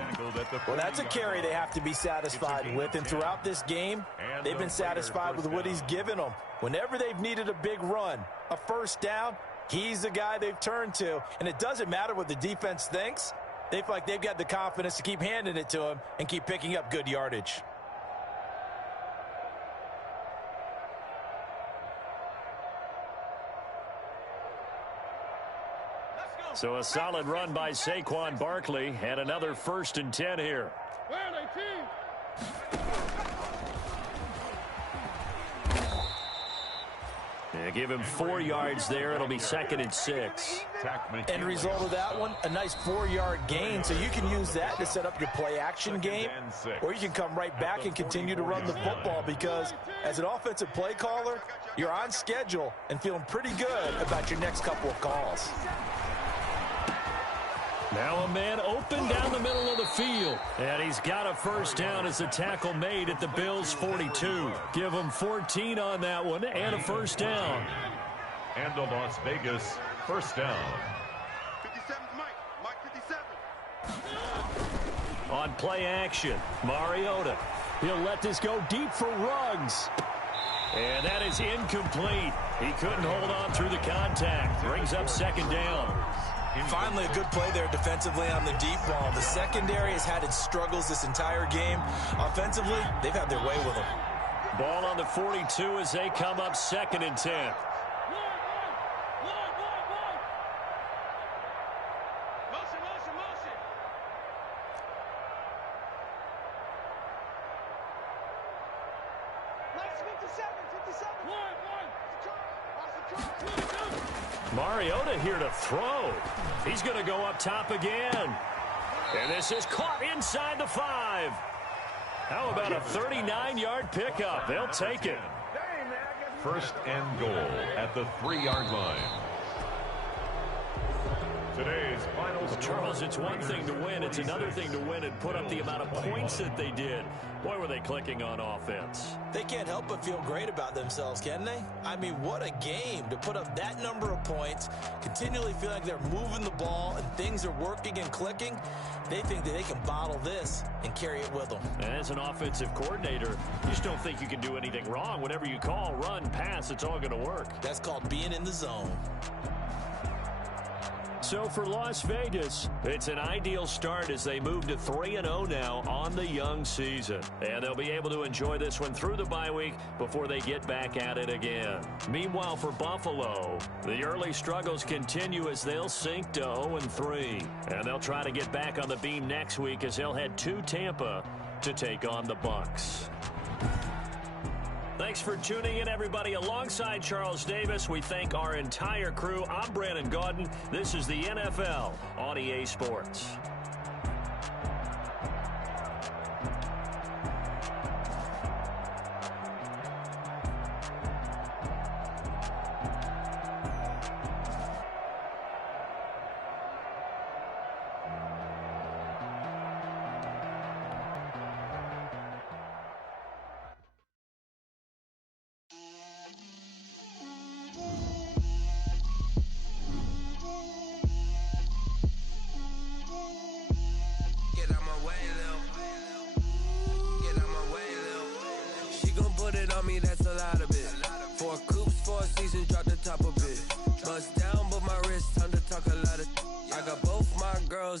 Well, that's a carry they have to be satisfied with. And throughout this game, they've been satisfied with what he's given them. Whenever they've needed a big run, a first down, he's the guy they've turned to. And it doesn't matter what the defense thinks. They feel like they've got the confidence to keep handing it to him and keep picking up good yardage. So a solid run by Saquon Barkley and another 1st and 10 here. Yeah, give him 4 yards there. It'll be 2nd and 6. End result of that one, a nice 4-yard gain. So you can use that to set up your play-action game, or you can come right back and continue to run the football because as an offensive play caller, you're on schedule and feeling pretty good about your next couple of calls. Now a man open down the middle of the field. And he's got a first down as the tackle made at the Bills' 42. Give him 14 on that one and a first down. And the Las Vegas first down. 57, Mike 57. On play action, Mariota. He'll let this go deep for Ruggs. And that is incomplete. He couldn't hold on through the contact. Brings up 2nd down. Finally, a good play there defensively on the deep ball. The secondary has had its struggles this entire game. Offensively, they've had their way with them. Ball on the 42 as they come up 2nd and 10. Mariota here to throw. He's going to go up top again. And this is caught inside the 5. How about a 39-yard pickup? They'll take it. 1st and goal at the 3-yard line. Today's final score. Charles, it's one thing to win. It's another thing to win and put up the amount of points that they did. Boy, were they clicking on offense. They can't help but feel great about themselves, can they? I mean, what a game to put up that number of points, continually feel like they're moving the ball and things are working and clicking. They think that they can bottle this and carry it with them. And as an offensive coordinator, you just don't think you can do anything wrong. Whatever you call, run, pass, it's all going to work. That's called being in the zone. So for Las Vegas, it's an ideal start as they move to 3-0 now on the young season. And they'll be able to enjoy this one through the bye week before they get back at it again. Meanwhile, for Buffalo, the early struggles continue as they'll sink to 0-3. And they'll try to get back on the beam next week as they'll head to Tampa to take on the Bucs. Thanks for tuning in, everybody. Alongside Charles Davis, we thank our entire crew. I'm Brandon Gaudin. This is the NFL on EA Sports.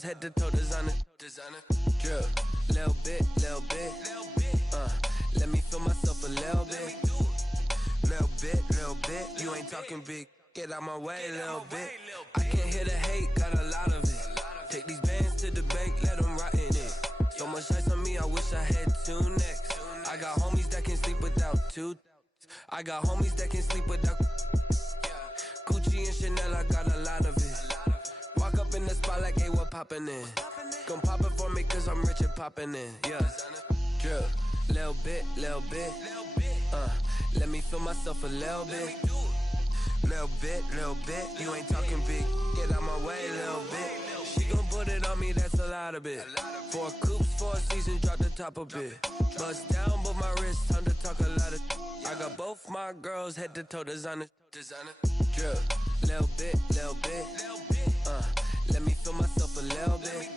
Head to toe designer, drip, little bit, let me feel myself a little bit, you ain't talking big, get out my way a little bit. I can't hear the hate, got a lot of it. Take these bands to the bank, let them rot in it. So much ice on me, I wish I had 2 necks. I got homies that can sleep without 2. I got homies that can sleep without Gucci and Chanel, I got a lot of it. Walk up in the spot like, hey, what poppin' in? Gon' pop it for me cause I'm rich and poppin' in, yeah. Drip, little bit, let me feel myself a little bit. Little bit, you ain't talking big, get out my way a little bit. She gon' put it on me, that's a lot of it. 4 coops, 4 seasons, drop the top a bit. Bust down, but my wrist, time to talk a lot of. I got both my girls head to toe designer. Drip, little bit, let me feel myself a little bit.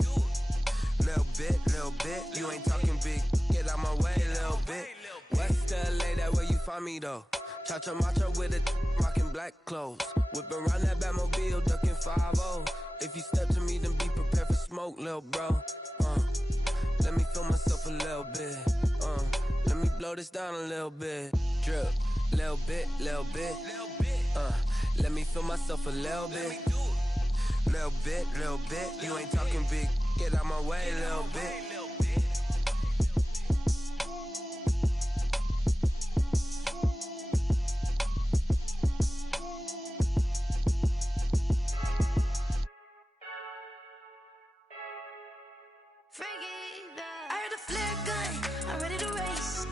Little bit, you ain't talking big, get out my way a little bit. West LA, that where you find me though. Cha-cha matcha with it, rockin' black clothes. Whip around that Batmobile, duckin' 5-0. If you step to me, then be prepared for smoke, lil' bro. Let me feel myself a little bit. Let me blow this down a little bit. Drip, little bit. Let me feel myself a little bit. Little bit, you ain't talking big, get out my way a little bit. I heard a flare gun, I'm ready to race.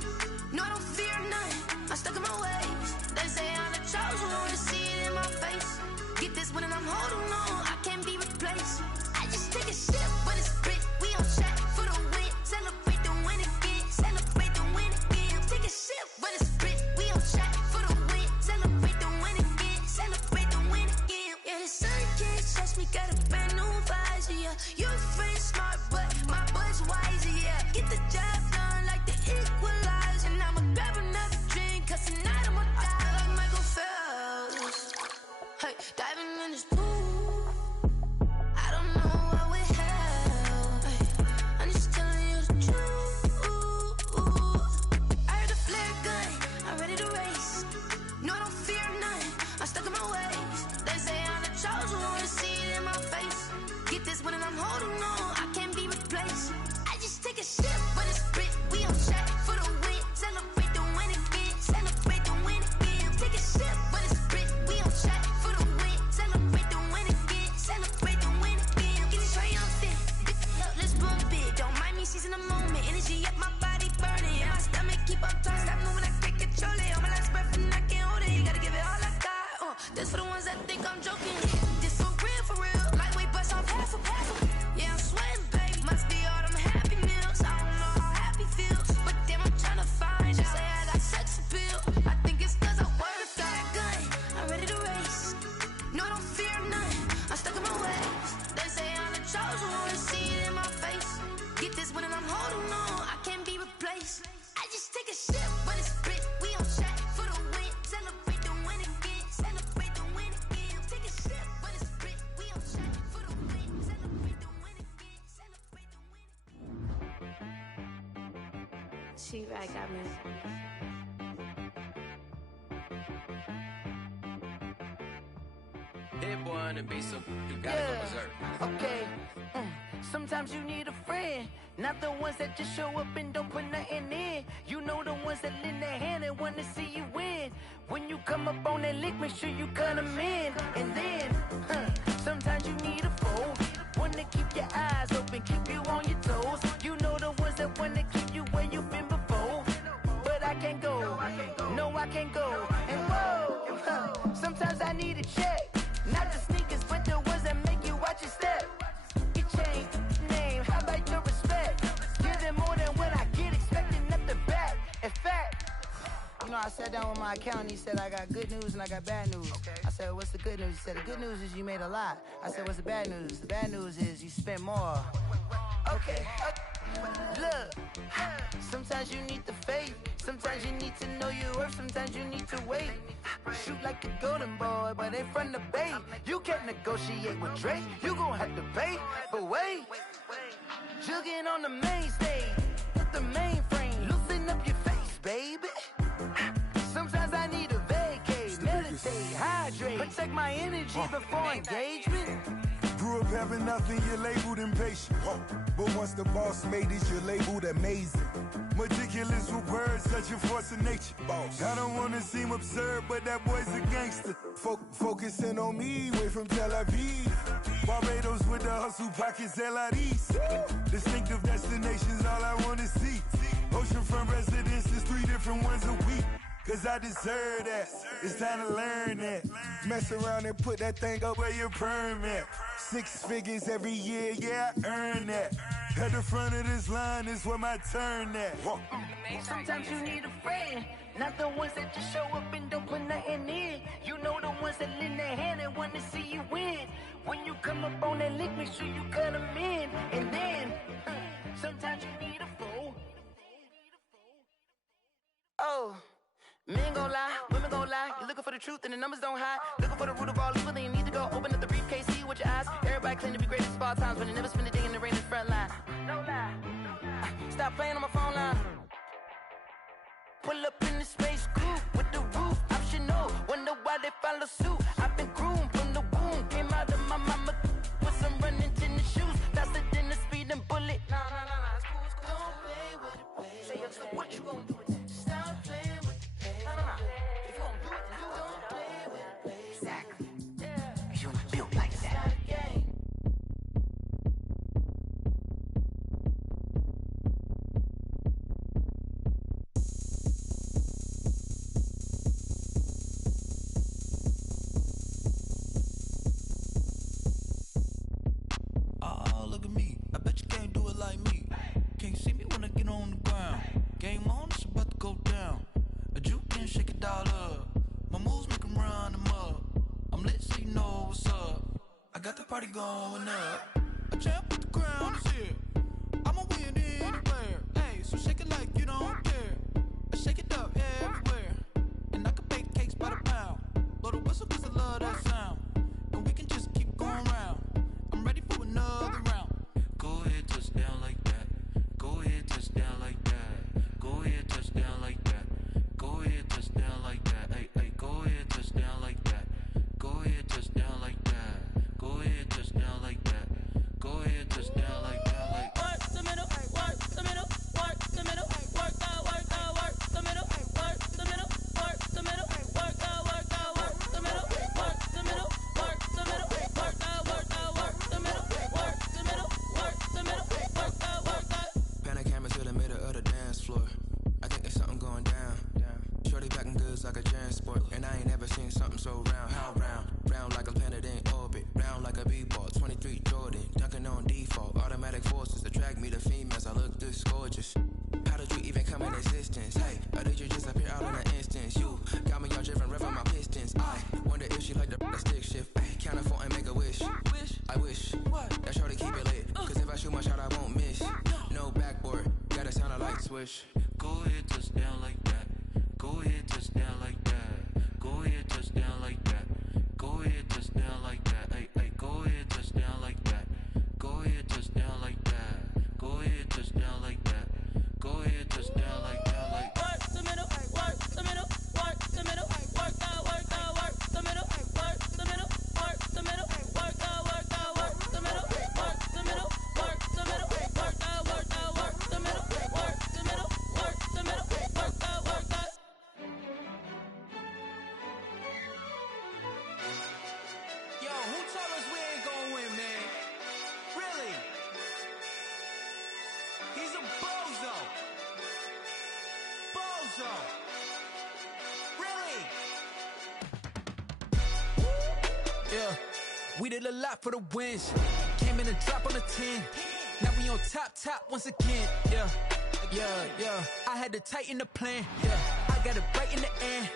No, I don't fear none, I'm stuck in my ways. They say I'm the chosen one, to see it in my face. Get this one and I'm holding on, I can't be replaced. I just take a sip when it's split, we on track for the win. Celebrate the win again, celebrate the win again. Take a sip when it's split, we on track for the win. Celebrate the win again, celebrate the win again. Yeah, the sun can't touch me, got a brand new visor, yeah. Your friend smart, but my bud's wiser, yeah. Get the job done like the equalizer. And I'ma grab another drink, cause tonight I'ma die like Michael Phelps. Hey, diving in this pool, I don't know what would help. Hey, I'm just telling you the truth. I heard a flare gun, I'm ready to race. No, I don't fear none, I'm stuck in my ways. They say I'm the chosen one, to see it in my face. Get this one and I'm holding on, I can't be replaced. I just take a sip when it's split, we on track for the win. Celebrate the win again, celebrate the win again. Take a sip when it's split, we on track for the win. Celebrate the win again, celebrate the win again. Get it triumphant, let's bump it. Don't mind me seizing the moment, energy up my body burning. Yeah, my stomach keep up tight, stop moving, I can't control it. On my last breath and I can't hold it, you gotta give it all I got. This for the ones that think I'm joking. This for real, lightweight bust off half a pack. Yeah, I'm sweating, baby, must be all them happy meals. I don't know how happy feels, but damn, I'm tryna find out. Say I got sex appeal, I think it's cause I work that gun. I'm ready to race, no, I don't fear none, I'm stuck in my ways. They say I'm the chosen one, to see it in my face. Get this one and I'm holding on, I can't be replaced. I just take a sip when it's split, we on track for the win. Celebrate the win again, celebrate the win again. Take a sip when it's split, we on track for the win. Celebrate the win again, celebrate the win again. She right, got me. Hit one and be some, you gotta go berserk. Okay. Sometimes you need a friend, not the ones that just show up and don't put nothing in. You know the ones that lend their hand and want to see you win. When you come up on that lick, make sure you cut them in. And then, sometimes you need a foe, one to keep your eyes open, keep you on your toes. You know the ones that want to keep you where you've been before. But I can't go, no I can't go. And whoa, sometimes I need a check, not the sneakers, but the ones that make you watch your step. Get change, name, how about your respect? Give them more than what I get, expecting nothing back. In fact, you know, I sat down with my accountant, he said I got good news and I got bad news. I said, what's the good news? He said, the good news is you made a lot. I said, what's the bad news? The bad news is you spent more. Okay, look, sometimes you need the faith, sometimes you need to know your worth, sometimes you need to wait. Shoot like a golden boy, but in front of the bay. You can't negotiate with Drake, you gon' have to pay. But wait, jugging on the main stage, with the mainframe, loosen up your face, baby. Sometimes I need a vacate, meditate, hydrate. trade. Protect my energy before engagement. Grew up having nothing, you're labeled impatient. But once the boss made it, you're labeled amazing. Meticulous with words, such a force of nature. I don't wanna seem absurd, but that boy's a gangster. Focusing on me, way from Tel Aviv. Barbados with the hustle pockets, LIDs. Distinctive destinations, all I wanna see. Oceanfront residences, 3 different ones a week. Cause I deserve that, it's time to learn that. Mess around and put that thing up where your perm at. 6 figures every year, yeah, I earn that. At the front of this line is where my turn at. Sometimes you need a friend, not the ones that just show up and don't put nothing in. You know the ones that lend their hand and want to see you win. When you come up on that lick, make sure you cut them in. And then, sometimes you need a fool. Oh. Men gon' lie, women gon' lie. You're looking for the truth and the numbers don't hide. Looking for the root of all evil, then you need to go open up the briefcase, see with your eyes. Everybody claim to be greatest of all times, but they never spend a day in the rain in the front line. No lie. Stop playing on my phone line. Pull up in the space coupe with the roof optional. Wonder why they follow suit. I've been groomed from the womb. Came out of my mama with some running tennis shoes. Faster than the speeding bullet. Nah, it's cool, it's cool. Don't play with it, play. Say yo, so what you gon' do with it? Stop playing with it, play. Nah. If you gon' do it, then you don't play with it, play. Exactly. Yeah. You built like that. Look at me, I bet you can't do it like me. Can't see me when I get on the ground. Game on, it's about to go down. A juke and shake it all up. My moves make them run them up. I'm lit so you know what's up. I got the party going up. A champ with the crown is here. I'ma win anywhere. Hey, so shake it like you don't care. I shake it up everywhere. And I can bake cakes by the pound. Blow the whistle cause I love that sound. And we can just keep going round. I'm ready for another round. Go ahead, touch down like that. Go ahead, touch down like that. Go ahead, touch down like that. Go ahead, touch down like that. Hey, hey, go ahead, touch down like that. Go ahead, touch down like that. Go ahead, touch down like that. Go ahead, touch down like that. Like work the middle, work the middle, work the middle, work out, work the middle, work the middle, work the middle, work out, work the middle, work the middle, work the middle, work out, work the middle, work the middle, work the middle, work out, work out. Pan a camera to the middle of the dance floor. I think there's something going down. Shorty packing goods like a transport, and I ain't never seen something so round. How round? Round like a planet in orbit, round like a b-ball. 23 Jordan, dunking on default. Automatic forces attract me to females. I look this gorgeous. How did you even come in existence? Hey, or did you just appear out in an instance? You got me all driven, revving my pistons. I wonder if she like the stick shift. Ay, count a 4 and make a wish. I wish that shorty keep it lit. Cause if I shoot my shot, I won't miss. No backboard, gotta sound a light switch. Go ahead, touch down like that. Go ahead, touch down like that. Go ahead, touch down like that. Go ahead, touch down like that. Hey, hey, go ahead, touch down like that. Go ahead, touch down like that. Go ahead, touch down like that. Go ahead, touch down like that. Like work the middle, work the middle, work the middle, work out, work the middle, work the middle, work the middle, work out, work the middle, work the middle, work the middle, work out, work the middle, work the middle, work the middle, work out, work out. Yo, who told us we ain't gonna win, man? Really? He's a bozo. Bozo. Really? Yeah, we did a lot for the wins. Came in a drop on the 10. Now we on top once again. Yeah. I had to tighten the plan. Yeah, I got it right in the end.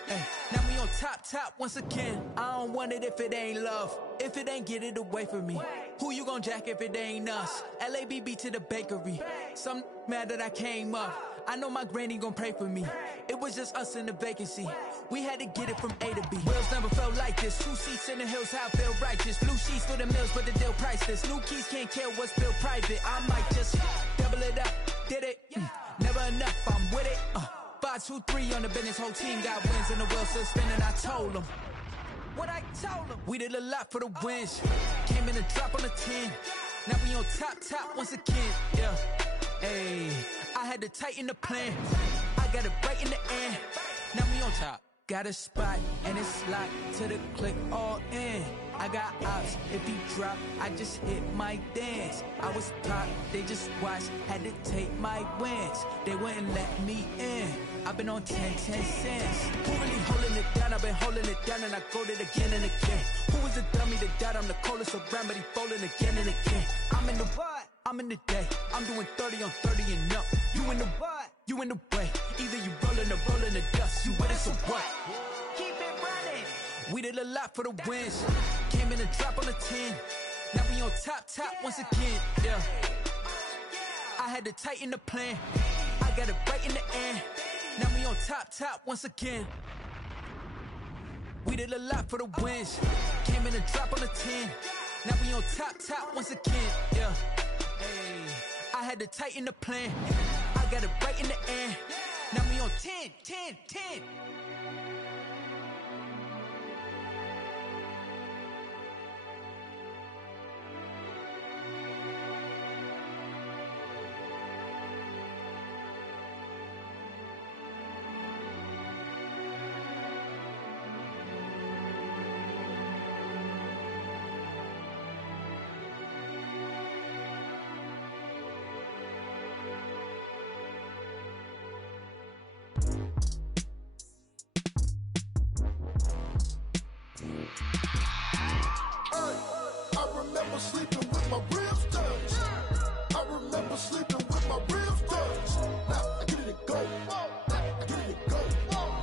Now we on top once again. I don't want it if it ain't love. If it ain't, get it away from me. Who you gon' jack if it ain't us? LABB to the bakery. Some mad that I came up. I know my granny gon' pray for me. It was just us in the vacancy. We had to get it from A to B. Wheels never felt like this. 2 seats in the hills, how I feel righteous. Blue sheets for the mills, but the deal priceless. New keys can't care what's built private. I might just double it up. Did it? Never enough, I'm with it. 5, 2, 3 on the business. Whole team got wins and the wheels still spinning. I told them. what I told him. We did a lot for the wins. Came in and drop on the 10. Now we on top once again. Yeah. Hey, I had to tighten the plan. I got it right in the end. Now we on top. Got a spot and it's locked to the click all in. I got ops, if he drop, I just hit my dance. I was top, they just watched, had to take my wins. They wouldn't let me in. I've been on 10 cents. Who really holding it down? I've been holding it down and I go it again and again. Who was the dummy that died? I'm the coldest around, but he folding again and again. I'm in the what? I'm in the day. I'm doing 30 on 30 and up. You in the what? You in the way. Either you rolling or rolling the dust. You with us or what? Keep it running. We did a lot for the wins. Came in and drop on the 10. Now we on top once again. Yeah. I had to tighten the plan. I got it right in the end. Now we on top once again. We did a lot for the wins. Came in and drop on the 10. Now we on top once again. Yeah. Hey, I had to tighten the plan. I got it right in the end. Now we on 10. Sleeping with my ribs touched. I remember sleeping with my ribs touched. Now I get it go. Now I get it go.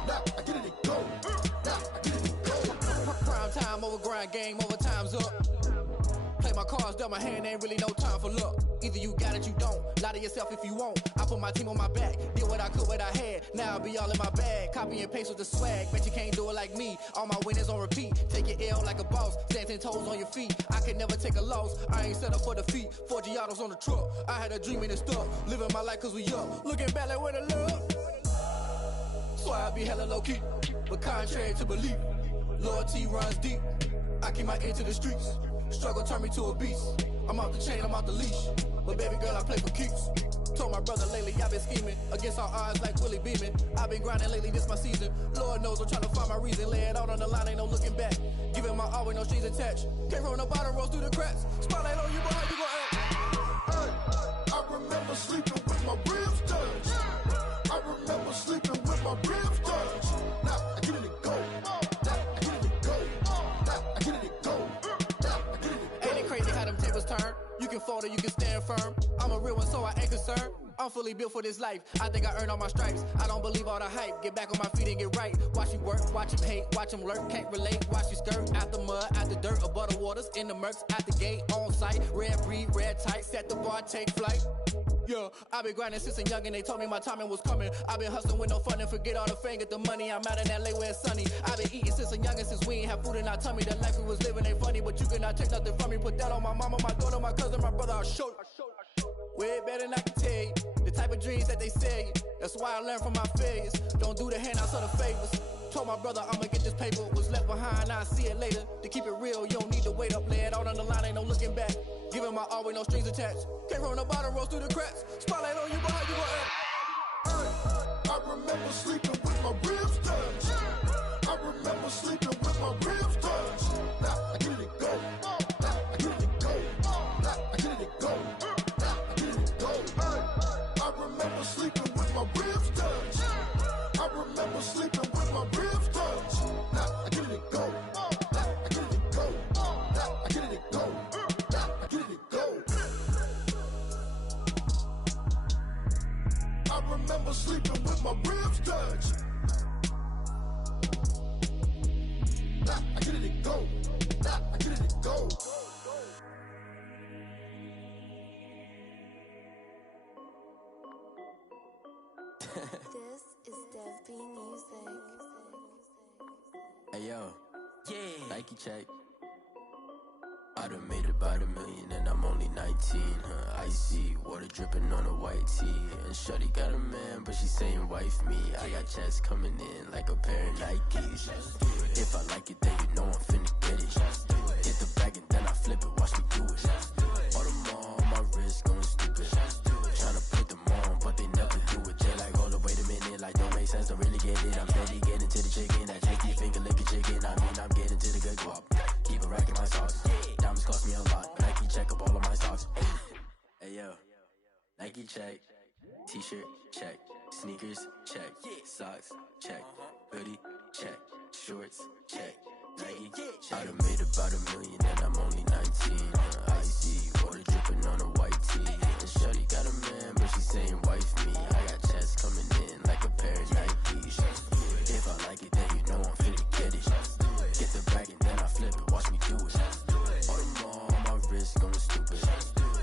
Now I get it go. Now I get it go. Prime time over grind game, over time's up. Play my cards, dealt my hand, ain't really no time for luck. Either you got it, you don't. Lie to yourself if you won't. I put my team on my back, did what I could, what I had. Now I'll be all in my bag. Copy and paste with the swag. Bet you can't do it like me. All my winners on repeat. Take your L like a boss. Stand 10 toes on your feet. I can never take a loss. I ain't set up for defeat. 4 Giottos on the truck. I had a dream and it's stuck. Living my life cause we up. Looking back like where the love. So I be hella low key. But contrary to belief, loyalty runs deep. I keep my ear to the streets. Struggle turned me to a beast. I'm off the chain, I'm off the leash. But baby girl, I play for keeps. Told my brother lately, I've been scheming. Against all odds like Willie Beeman. I've been grinding lately, this my season. Lord knows I'm trying to find my reason. Lay it out on the line, ain't no looking back. Giving my all with no strings attached. Came from the bottom, rose through the cracks. Spotlight on you, boy, how you gon' act? Hey, I remember sleeping with my ribs touched. I remember sleeping with my ribs touched. Now I get it go. Now I get it go. Now I get it go. Now I get it go. Ain't it crazy how them tables turn? You can fold or you can stand firm. I'm a real one, so I ain't concerned. I'm fully built for this life. I think I earned all my stripes. I don't believe all the hype. Get back on my feet and get right. Watch you work, watch him hate, watch him lurk. Can't relate, watch you skirt. Out the mud, out the dirt, above the waters, in the murks, at the gate, on site. Red breed, red tight, set the bar, take flight. Yeah, I been grinding since a young and they told me my timing was coming. I been hustling with no fun and forget all the fame, get the money. I'm out in LA where it's sunny. I been eating since a young and since we ain't have food in our tummy. The life we was living ain't funny, but you cannot take nothing from me. Put that on my mama, my daughter, my cousin, my brother, I'll show you. Way better than I can tell you. The type of dreams that they sell you. That's why I learned from my failures. Don't do the handouts or the favors. Told my brother I'ma get this paper. Was left behind, I'll see it later. To keep it real, you don't need to wait up. Lay it out on the line, ain't no looking back. Giving my all with no strings attached. Came from the bottom, rose through the cracks. Spotlight on you, boy, how you gon' act? I remember sleeping with my ribs touched. I remember sleeping with my ribs touched. Now I get it go. Now I get it go. Now I get it go. Now I get it go. I remember sleeping with my ribs touched. I remember sleeping with my ribs touched. Now I get it go. Now I get it go. Now I get it go. Now I get it go. I remember sleeping with my ribs touched. Now I get it go. Now I get it go. This is Dev B Music. Hey yo, yeah, Nike check. I done made about $1 million and I'm only 19, huh? I Icy water dripping on a white tee. And shorty got a man, but she saying wife me. I got checks coming in like a pair of Nikes. If I like it, then you know I'm finna get it. Get the bag and then I flip it, watch me do it. All them on my wrist going stupid. Tryna put them on, but they never do it. They like, hold up, wait a minute, like don't make sense, don't really get it. I'm steady getting to the chicken, that tasty finger licking chicken. I mean, I'm getting to the good guap. Keep a rack in my socks. Diamonds cost me a lot, Nike check up all of my stocks. Hey yo, Nike check, t-shirt check, sneakers check, socks check, hoodie check, shorts check, Nike check. I done made about $1 million and I'm only 19. Icy water dripping on a white tee. And shorty got a man, but she saying wife me. I got checks coming in like a pair of Nikes. If I like it, then you know I'm finna get it. Get the bag and then I flip it, watch me do it. All them on my wrist going stupid.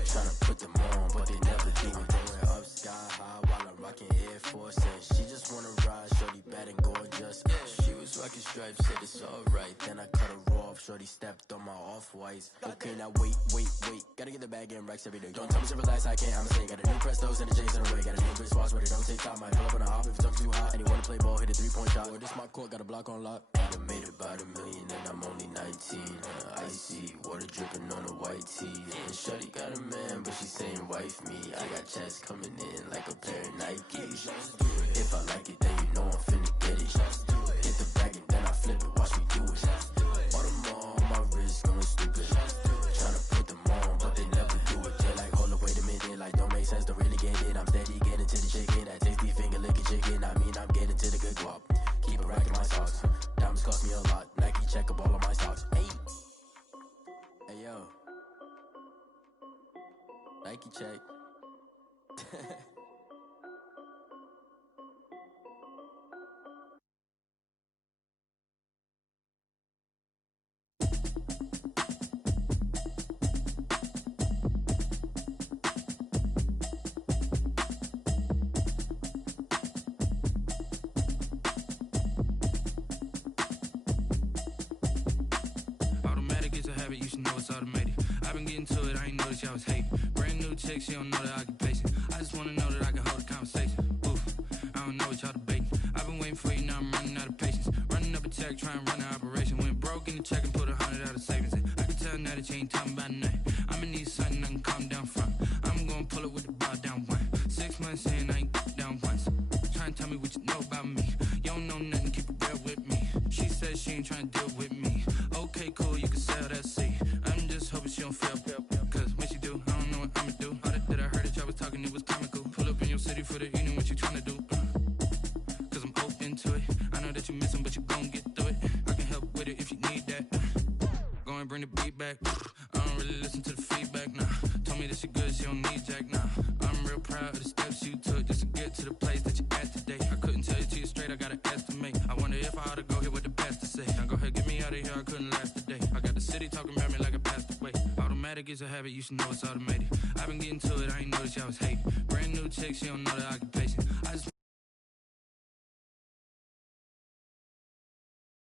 Tryna put them on, but they never do it. Going up sky high while I'm rocking Air Force. And she just wanna ride, shorty bad and gorgeous. She was rocking stripes, said it's alright. Then I cut her off, shorty stepped on my off-whites. Okay, now wait. Gotta get the bag and racks every day. Don't tell me to relax, I can't, I'm saying. Got a new Prestos and a J's in the way. Got a new wristwatch, but it don't take time. Might pull up on a hop if it's up too hot. And you wanna play ball, hit a 3-point shot. Or this my court, got a block on lock. I done made about $1 million and I'm only 19. Icy water dripping on a white tee. And shorty got a man, but she saying wife me. I got checks coming in like a pair of Nikes. If I like it, then you know I'm finna get it. Get the bag and then I flip it, watch me do it. All them on my wrist going stupid. Tryna put them on, but they never do it. They like, hold up, wait a minute, like don't make sense, don't really get it. I'm steady getting to the chicken, that tasty finger licking chicken. I mean, I'm getting to the good guap. Keep a rack in my socks. Diamonds cost me a lot. Nike check up all of my stocks. Hey yo, Nike check. Automatic is a habit, you should know it's automated. I've been getting to it, I ain't noticed y'all was hating. Brand new chick, she don't know the occupation. I just wanna know that I can hold a conversation. Oof, I don't know what y'all debating. I've been waiting for you, now I'm running out of patience. Running up a check, trying to run an operation. Went broke in the check and put 100 out of savings in. I can tell now that you ain't talking about nothing. I'ma need something I can calm down from. I'm gonna pull it with the bow down one. 6 months in, I ain't down once. Trying to tell me what you know about me. You don't know nothing, keep it real with me. She says she ain't trying to deal with me. Okay, cool, you can sell that seat. I'm just hoping she don't feel. Cause when she do, I don't know what I'ma do. All that I heard that y'all was talking, it was comical. Pull up in your city for the evening, what you tryna do? Cause I'm open to it. I know that you miss him, but you gon' get through it. I can help with it if you need that. Go and bring the beat back. I don't really listen to the feedback, nah. Told me that she good, she don't need jack, nah. I'm real proud of the steps you took just to get to the place that you at today. I couldn't tell you to you straight, I gotta estimate. I wonder if I ought to go here with the best to say. Now go ahead, get me out of here, I couldn't last today. I got the city talking about me like I passed away. Automatic is a habit, you should know it's automated. I've been getting to it, I ain't noticed y'all was hating. Brand new chick, she don't know the occupation. I just